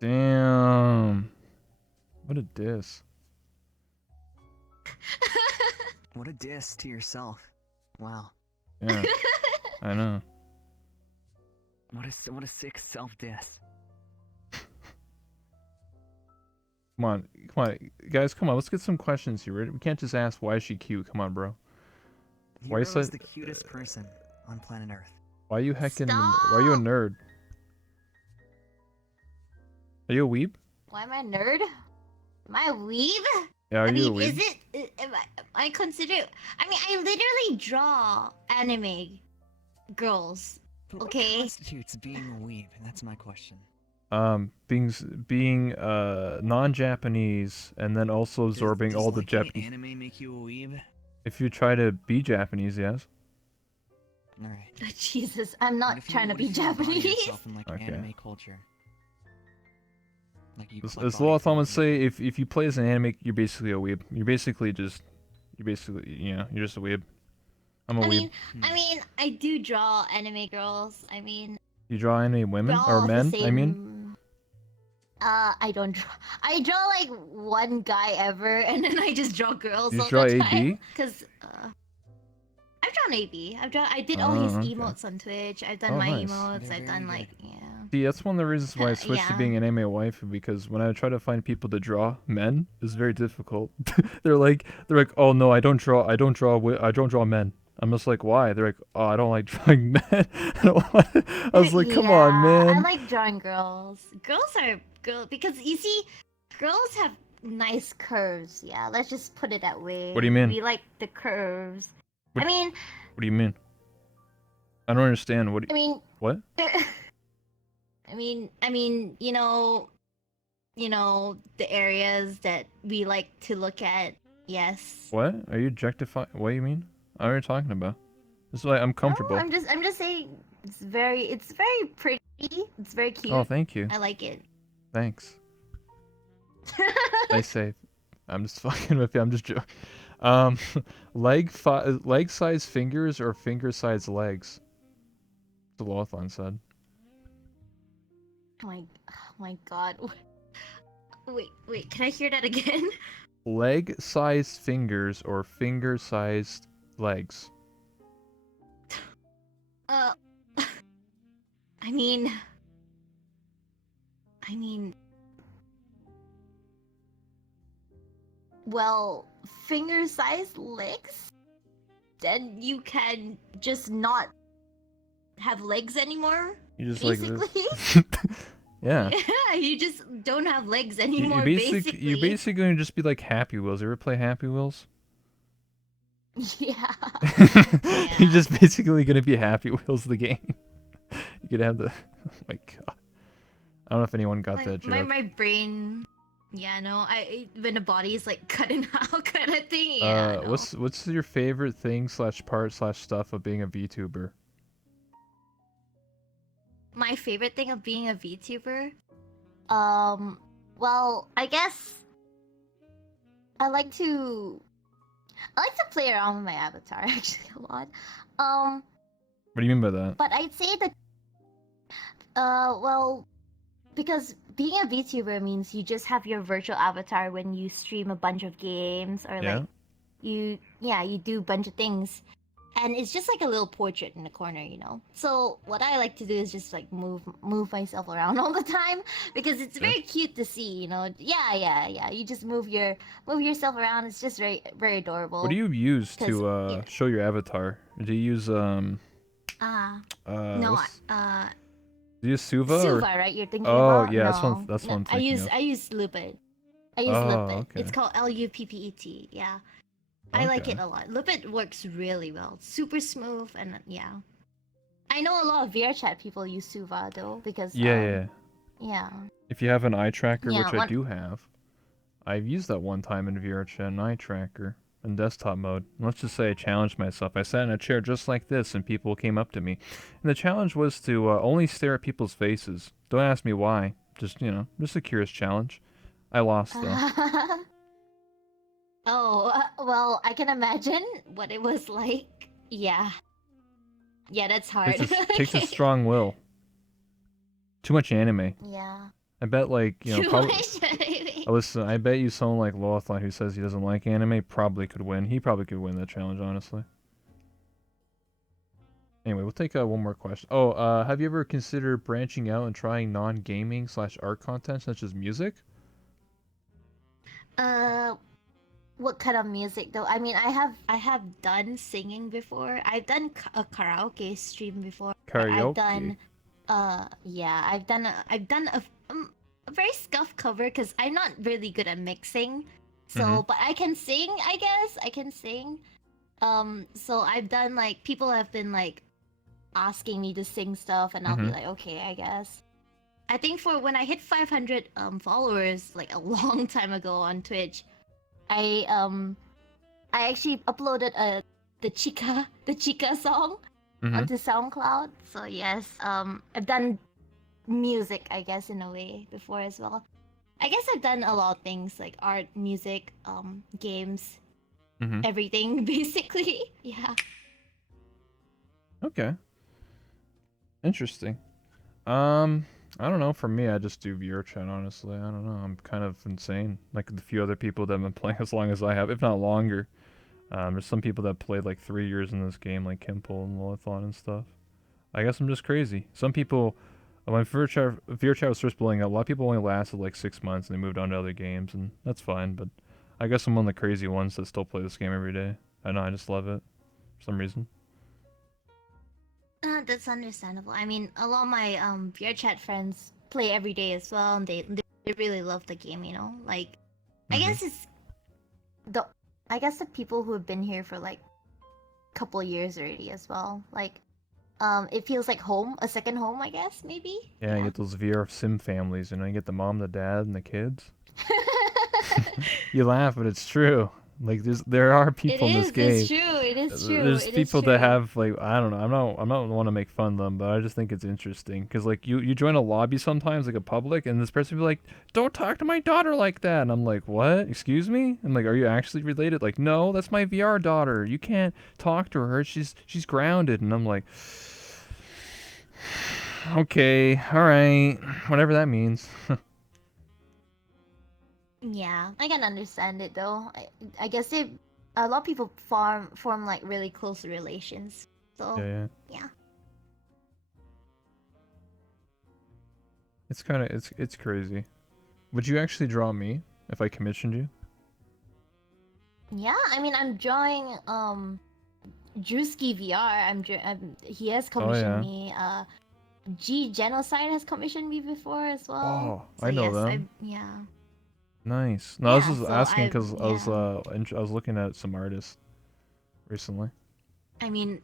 Damn. What a diss. What a diss to yourself. Wow. Yeah, I know. What a sick self-diss. Come on, guys, come on. Let's get some questions here. We can't just ask why is she cute. Come on, bro. Why you Hero is said- the cutest person on planet Earth. Why you heckin'? Why are you a Stop! nerd? Are you a weeb? Why am I a nerd? Am I a weeb? Yeah, are I you mean, a weeb? is it? Am I consider? I mean, I literally draw anime girls. But Okay. what constitutes being a weeb? That's my question. Being non-Japanese and then also absorbing Does all the liking Japanese. anime make you a weeb? If you try to be Japanese, yes. Alright. Jesus, I'm What not if you- trying to what be if you embody Japanese. yourself in, like, Okay. anime culture? Like you As click law body of thumb would filters. say, if you play as an anime, you're basically a weeb. You're basically you're just a weeb. I'm a I weeb. mean, I do draw anime girls. I mean, You draw anime women we're all or of the men? same. I mean, I don't draw. I draw like one guy ever, and then I just draw girls you all just draw the AB. time. Cause I've drawn AB. I did all his Okay. emotes on Twitch. I've done Oh, my nice. emotes. They're I've very done like good. See, that's one of the reasons why I switched to Yeah. being an anime wife, because when I try to find people to draw men, it's very difficult. they're like, oh no, I don't draw men. I'm just like, why? They're like, oh, I don't like drawing men. I was like, come on, I man. like drawing girls. Girls are because you see, girls have nice curves. Yeah, let's just put it that way. What do you mean? We like the curves. What- I mean, What do you mean? I don't understand. What? I mean, What? I mean, you know, the areas that we like to look at. Yes. What? Are you objectifying? What do you mean? I don't know what you're talking about. This is why I'm comfortable. No, I'm just saying it's very pretty. It's very cute. Oh, thank you. I like it. Thanks. Nice save. I'm just fucking with you. I'm just joking. Leg size fingers or finger size legs? The Lothon said. Oh my god. Wait, can I hear that again? Leg sized fingers or finger sized legs? I mean, well, finger-sized legs? Then you can just not have legs anymore? You just Basically? like this. Yeah. Yeah, you just don't have legs You anymore, basically. you're basically going to just be like Happy Wheels. You ever play Happy Wheels? Yeah. You're just basically going to be Happy Wheels the game. You could have the... Oh my god. I don't know if anyone got that joke. My brain... Yeah, no, when the body is like cut in half kind of thing. Yeah, no. What's your favorite thing slash part slash stuff of being a VTuber? My favorite thing of being a VTuber? Well, I guess I like to play around with my avatar actually a lot. What do you mean by that? But I'd say that well, because being a VTuber means you just have your virtual avatar when you stream a bunch of games or Yeah. like you do a bunch of things. And it's just like a little portrait in the corner, you know. So what I like to do is just like move myself around all the time because it's very cute to see, you know. Yeah. You just move yourself around. It's just very adorable. What do you use to yeah. show your avatar? Do you use no, do you use Suva? Suva, Or... right? You're thinking Oh about? yeah, No, that's what I'm thinking of. I use Lupit. I use Oh, Lupit. okay. It's called Luppet. Yeah. I like it a lot. Lupit works really well. It's super smooth and yeah. I know a lot of VR chat people use Suva though because Yeah. If you have an eye tracker, Yeah, which I do have, I've used that one time in VR chat, an eye tracker in desktop mode. Let's just say I challenged myself. I sat in a chair just like this, and people came up to me, and the challenge was to only stare at people's faces. Don't ask me why. Just just a curious challenge. I lost though. well, I can imagine what it was like. Yeah, that's hard. Takes a strong will. Too much anime. Yeah. I bet Too probably. much anime. Listen, I bet you someone like Lothline who says he doesn't like anime probably could win. He probably could win that challenge, honestly. Anyway, we'll take one more question. Oh, have you ever considered branching out and trying non-gaming slash art content such as music? What kind of music though? I mean, I have done singing before. I've done a karaoke stream before. Karaoke. I've done, I've done a very scuffed cover because I'm not really good at mixing. So, but I can sing. I guess I can sing. So I've done like people have been like asking me to sing stuff, and I'll be like, okay, I guess. I think for when I hit 500 followers like a long time ago on Twitch, I actually uploaded the Chica song onto SoundCloud. So yes, I've done music, I guess, in a way before as well. I guess I've done a lot of things like art, music, games, everything basically. Yeah. Okay. Interesting. I don't know. For me, I just do VR chat, honestly. I don't know. I'm kind of insane. Like the few other people that have been playing as long as I have, if not longer. There's some people that played like 3 years in this game, like Kimple and Lilithon and stuff. I guess I'm just crazy. Some people, when VR chat was first blowing up, a lot of people only lasted like 6 months and they moved on to other games, and that's fine. But I guess I'm one of the crazy ones that still play this game every day. I know, I just love it for some reason. That's understandable. I mean, a lot of my VR chat friends play every day as well, and they really love the game. You know, like I guess the people who have been here for like a couple of years already as well. Like, it feels like home, a second home, I guess maybe. Yeah, you get those VR sim families, you get the mom, the dad, and the kids. You laugh, but it's true. Like there are people in this game. It's true. It is true. There's people that have like, I don't know. I'm not want to make fun of them, but I just think it's interesting because like you join a lobby sometimes, like a public, and this person will be like, "Don't talk to my daughter like that," and I'm like, "What? Excuse me?" I'm like, "Are you actually related?" Like, "No, that's my VR daughter. You can't talk to her. She's grounded." And I'm like, "Okay, all right, whatever that means." Yeah, I can understand it though. I guess a lot of people form like really close relations. So yeah. It's kind of it's crazy. Would you actually draw me if I commissioned you? Yeah, I mean, I'm drawing Drewski VR. He has commissioned me. G Genocide has commissioned me before as well. Oh, I know them. Yeah. Nice. No, I was just asking because I was looking at some artists recently. I mean,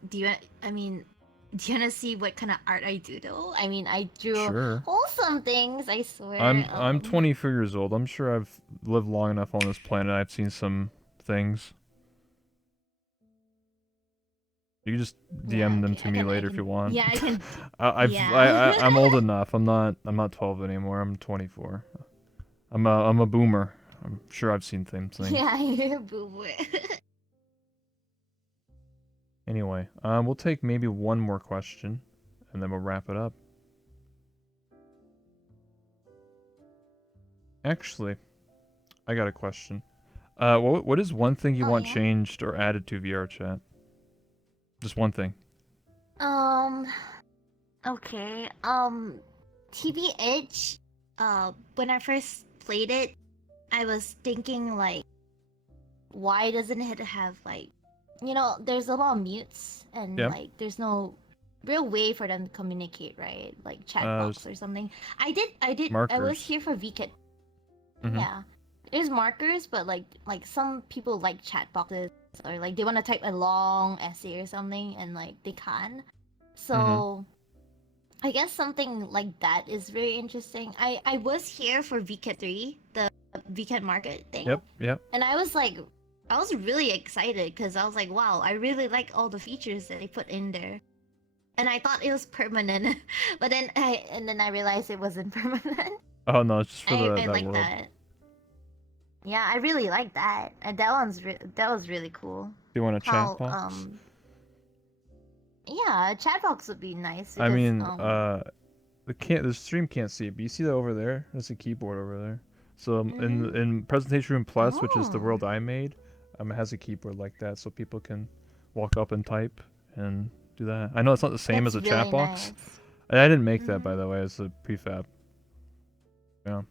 Do you wanna see what kind of art I do though? I mean, I drew Sure. wholesome things. I swear. I'm 24 years old. I'm sure I've lived long enough on this planet. I've seen some things. You can just Yeah. DM them Okay. to me later if you want. Yeah, I can. I'm old enough. I'm not 12 anymore. I'm 24. I'm a boomer. I'm sure I've seen things. Yeah, you're a boomer. Anyway, we'll take maybe one more question, and then we'll wrap it up. Actually, I got a question. What is one thing you want changed or added to VR chat? Just one thing. Okay. TBH. When I first played it, I was thinking like, why doesn't it have like, there's a lot of mutes and like there's no real way for them to communicate, right? Like chat box or something. I was here for VCAT. Yeah. There's markers, but like some people like chat boxes or like they want to type a long essay or something and like they can't. So I guess something like that is very interesting. I was here for VCAT 3, the VCAT market thing. Yep. And I was really excited because I was like, wow, I really like all the features that they put in there. And I thought it was permanent, but then I realized it wasn't permanent. Oh no, it's just for I that like world. that. Yeah, I really like that. And that was really cool. Do you want a chat box? Yeah, a chat box would be nice. Because, I mean, the stream can't see it, but you see that over there? That's a keyboard over there. So in Presentation Room Plus, which is the world I made, it has a keyboard like that, so people can walk up and type and do that. I know it's not the same as a chat box. I didn't make that, by the way. It's a prefab. Yeah.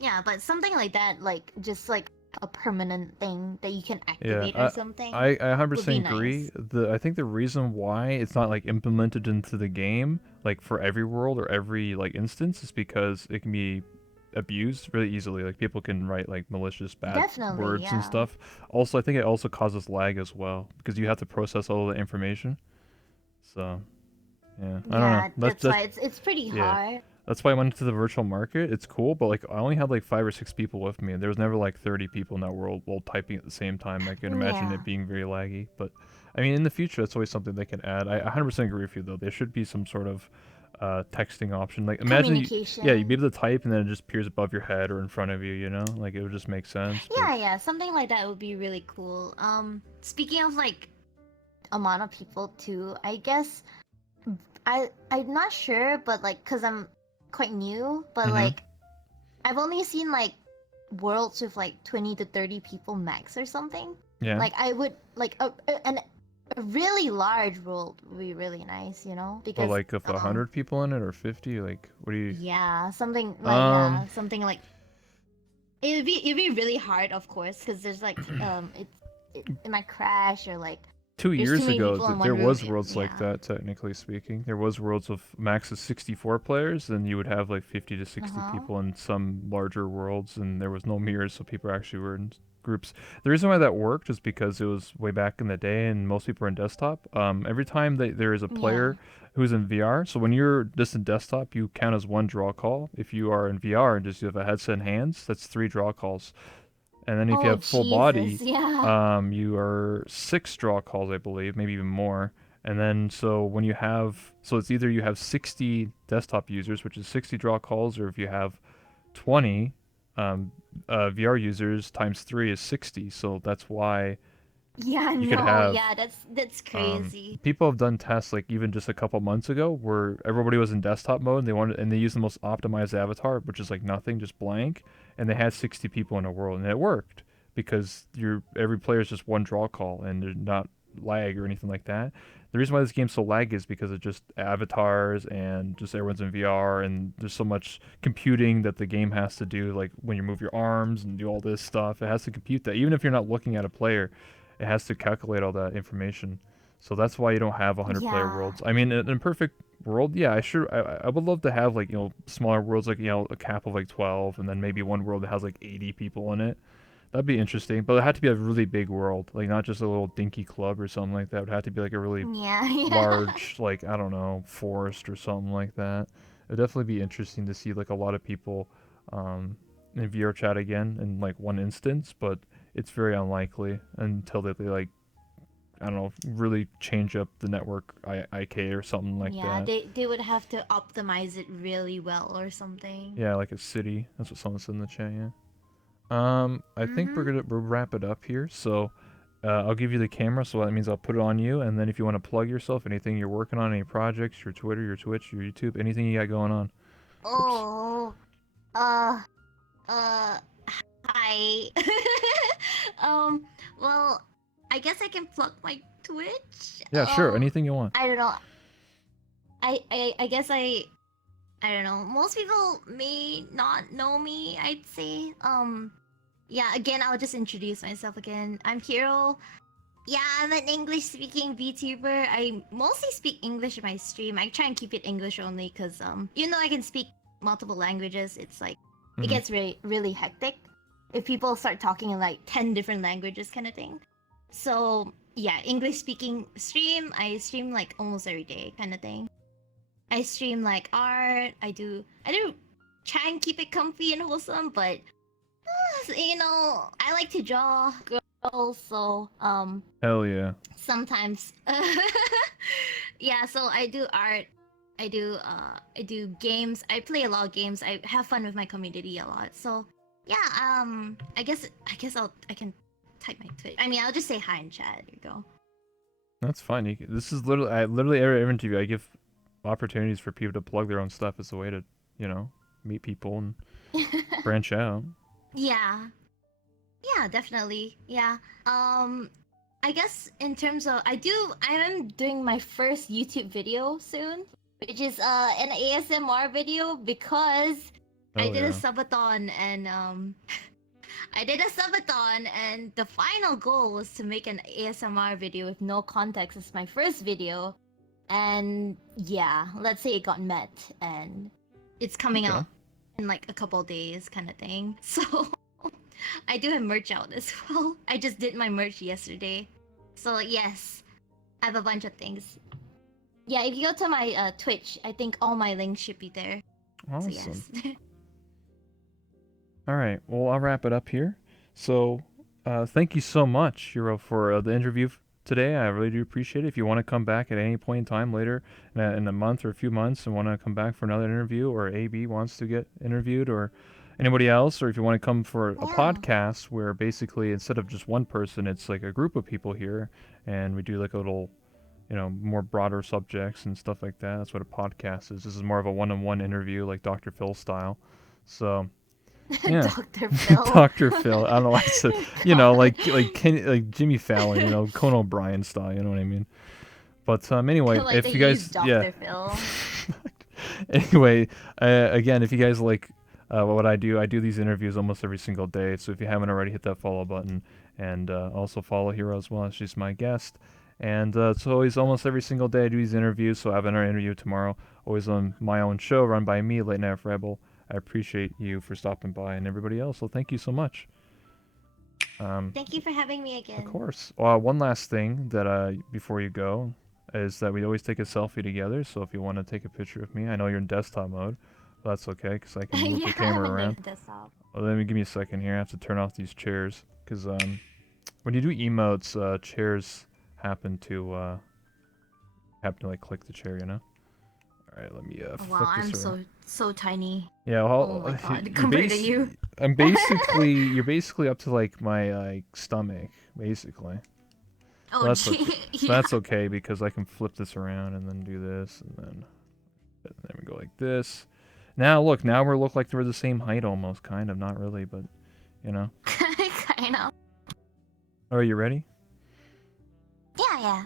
Yeah, but something like that, like just like a permanent thing that you can activate or something. I 100% agree. Nice. I think the reason why it's not like implemented into the game, like for every world or every like instance, is because it can be abused really easily. Like people can write like malicious bad words and stuff. Also, I think it also causes lag as well because you have to process all the information. So, yeah, I don't know. That's why it's pretty hard. That's why I went into the virtual market. It's cool, but like I only had like 5 or 6 people with me, and there was never like 30 people in that world while typing at the same time. I can imagine it being very laggy. But I mean, in the future, that's always something they can add. I 100% agree with you though. There should be some sort of texting option. Like imagine, you'd be able to type and then it just appears above your head or in front of you. You know, like it would just make sense. Yeah, something like that would be really cool. Speaking of like amount of people too, I guess I'm not sure, but like, cause I'm quite new, but like I've only seen like worlds with like 20 to 30 people max or something. Yeah. Like I would like a really large world would be really nice, you know? Because like if 100 people in it or 50, like what do you? Yeah, something like something like it'd be really hard, of course, because there's like it might crash or like 2 years ago, there was worlds like that, technically speaking. There was worlds of max of 64 players, and you would have like 50 to 60 people in some larger worlds, and there was no mirrors, so people actually were in groups. The reason why that worked is because it was way back in the day, and most people are in desktop. Every time there is a player who's in VR, so when you're just in desktop, you count as 1 draw call. If you are in VR and just you have a headset and hands, that's 3 draw calls. And then if you have full body, you are 6 draw calls, I believe, maybe even more. And then so it's either you have 60 desktop users, which is 60 draw calls, or if you have 20 VR users times 3 is 60. So that's why that's crazy. People have done tests like even just a couple months ago where everybody was in desktop mode and they used the most optimized avatar, which is like nothing, just blank, and they had 60 people in a world, and it worked because every player is just 1 draw call and they're not lag or anything like that. The reason why this game's so laggy is because it's just avatars and just everyone's in VR, and there's so much computing that the game has to do, like when you move your arms and do all this stuff, it has to compute that. Even if you're not looking at a player, it has to calculate all that information. So that's why you don't have 100-player worlds. I mean, in a perfect world, I would love to have like, smaller worlds, like, a cap of like 12, and then maybe one world that has like 80 people in it. That'd be interesting, but it had to be a really big world, like not just a little dinky club or something like that. It would have to be like a really Yeah, yeah. large, like I don't know, forest or something like that. It'd definitely be interesting to see like a lot of people in VR chat again in like one instance, but it's very unlikely until they like I don't know really change up the network IK or something like Yeah, that. they would have to optimize it really well or something. Yeah, like a city. That's what someone said in the chat. Yeah. I think Mm-hmm. we'll wrap it up here. So, I'll give you the camera. So that means I'll put it on you, and then if you want to plug yourself, anything you're working on, any projects, your Twitter, your Twitch, your YouTube, anything you got going on. Oops. Oh, uh, uh, hi. um, well, I guess I can plug my Twitch. Yeah, sure. Anything you want. I don't know. I guess I don't know. Most people may not know me, I'd say. Yeah, again, I'll just introduce myself again. I'm Hiro. Yeah, I'm an English speaking VTuber. I mostly speak English in my stream. I try and keep it English only because even though I can speak multiple languages, it's like it Mhm. gets really hectic if people start talking in like 10 different languages kind of thing. So yeah, English speaking stream, I stream like almost every day kind of thing. I stream like art. I do try and keep it comfy and wholesome, but you know, I like to draw girls, so Hell yeah. sometimes yeah, so I do art. I do games. I play a lot of games. I have fun with my community a lot. So yeah, I can type my Twitch. I mean, I'll just say hi in chat. There you go. That's fine. This is literally every interview I give opportunities for people to plug their own stuff as a way to, meet people and branch out. Yeah. Yeah, definitely. Yeah. I guess in terms of I am doing my first YouTube video soon, which is an ASMR video because I Hell did a yeah. subathon and I did a subathon and the final goal was to make an ASMR video with no context. It's my first video. And yeah, let's say it got met and it's coming Okay. out in like a couple days kind of thing. So I do have merch out as well. I just did my merch yesterday. So yes, I have a bunch of things. Yeah, if you go to my Twitch, I think all my links should be there. Awesome. So yes. All right. Well, I'll wrap it up here. So, thank you so much, Hiro, for the interview today. I really do appreciate it. If you want to come back at any point in time later in a month or a few months and want to come back for another interview, or AB wants to get interviewed, or anybody else, or if you want to come for a Yeah. podcast where basically instead of just one person, it's like a group of people here, and we do like a little, more broader subjects and stuff like that. That's what a podcast is. This is more of a one-on-one interview, like Dr. Phil style. So. Yeah. Dr. Phil. Dr. Phil. I don't know why I said, like Jimmy Fallon, Conan O'Brien style, you know what I mean? But anyway, Like if they you use guys, Dr. Phil. anyway, again, if you guys like what I do these interviews almost every single day. So if you haven't already, hit that follow button and also follow Hero as well. She's my guest. And it's always almost every single day I do these interviews. So I have another interview tomorrow, always on my own show run by me, Late Night Rebel. I appreciate you for stopping by and everybody else. So thank you so much. Thank you for having me again. Of course. One last thing that before you go is that we always take a selfie together. So if you want to take a picture of me, I know you're in desktop mode, but that's okay because I can move Yeah, the camera I'm around. in desktop. Well, let me give me a second here. I have to turn off these chairs because when you do emotes, chairs happen to like click the chair, All right, let me Oh, flip wow, I'm this around. so tiny. Yeah, Oh my god, compared to you. I'm basically you're basically up to like my stomach, basically. Oh, That's gee, okay. yeah. That's okay because I can flip this around and then do this and then we go like this. Now look, now we look like we're the same height almost, kind of, not really, but Kind of. Oh, are you ready? Yeah.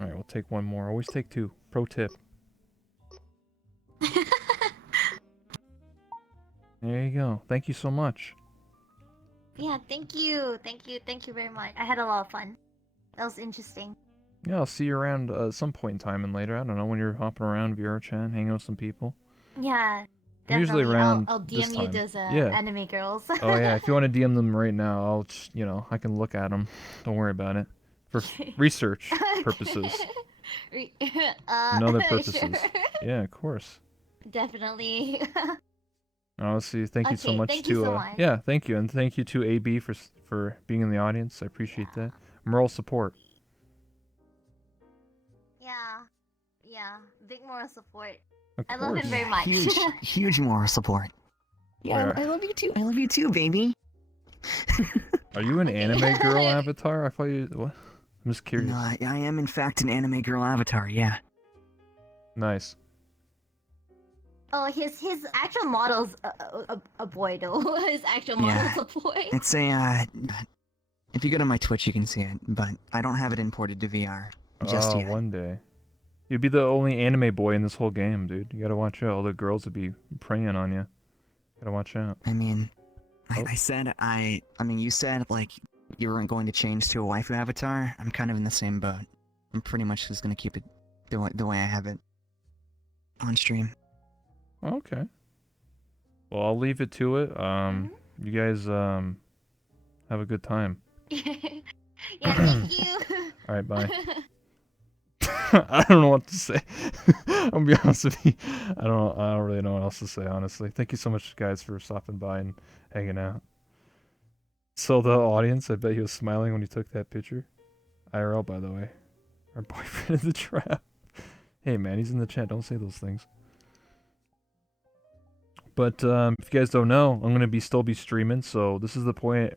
All right, we'll take one more. Always take two. Pro tip. There you go. Thank you so much. Yeah, thank you very much. I had a lot of fun. That was interesting. Yeah, I'll see you around some point in time and later. I don't know, when you're hopping around VR chat, hanging out with some people. Yeah, I'm usually Definitely. around I'll this DM you time. those Yeah. anime girls. Oh yeah, if you want to DM them right now, I'll just, I can look at them. Don't worry about it. For research purposes Re- and other sure. purposes. Yeah, of course. Definitely. Honestly, thank you so Okay, much thank you to so much. yeah, thank you, and thank you to AB for being in the audience. I appreciate Yeah. that. Moral support. Yeah. Yeah. Big moral support. Of I love course. him very much. Huge moral support. Yeah, Where? I love you too. I love you too, baby. Are you an Okay. anime girl avatar? I thought you. What? I'm just curious. No, I am in fact an anime girl avatar. Yeah. Nice. Oh, his actual model's a boy though. His actual model's a boy. It's a if you go to my Twitch, you can see it, but I don't have it imported to VR just Oh, yet. one day. You'd be the only anime boy in this whole game, dude. You gotta watch out. All the girls would be preying on you. Gotta watch out. I mean, Oh. I mean, you said like you weren't going to change to a waifu avatar. I'm kind of in the same boat. I'm pretty much just gonna keep it the way I have it on stream. Okay. Well, I'll leave it to it. You guys have a good time. Yeah, thank you. All right, bye. I don't know what to say. I'll be honest with you. I don't really know what else to say, honestly. Thank you so much, guys, for stopping by and hanging out. So the audience, I bet he was smiling when he took that picture. IRL, by the way. Our boyfriend in the trap. Hey, man, he's in the chat. Don't say those things. But if you guys don't know, I'm gonna still be streaming. So this is the part of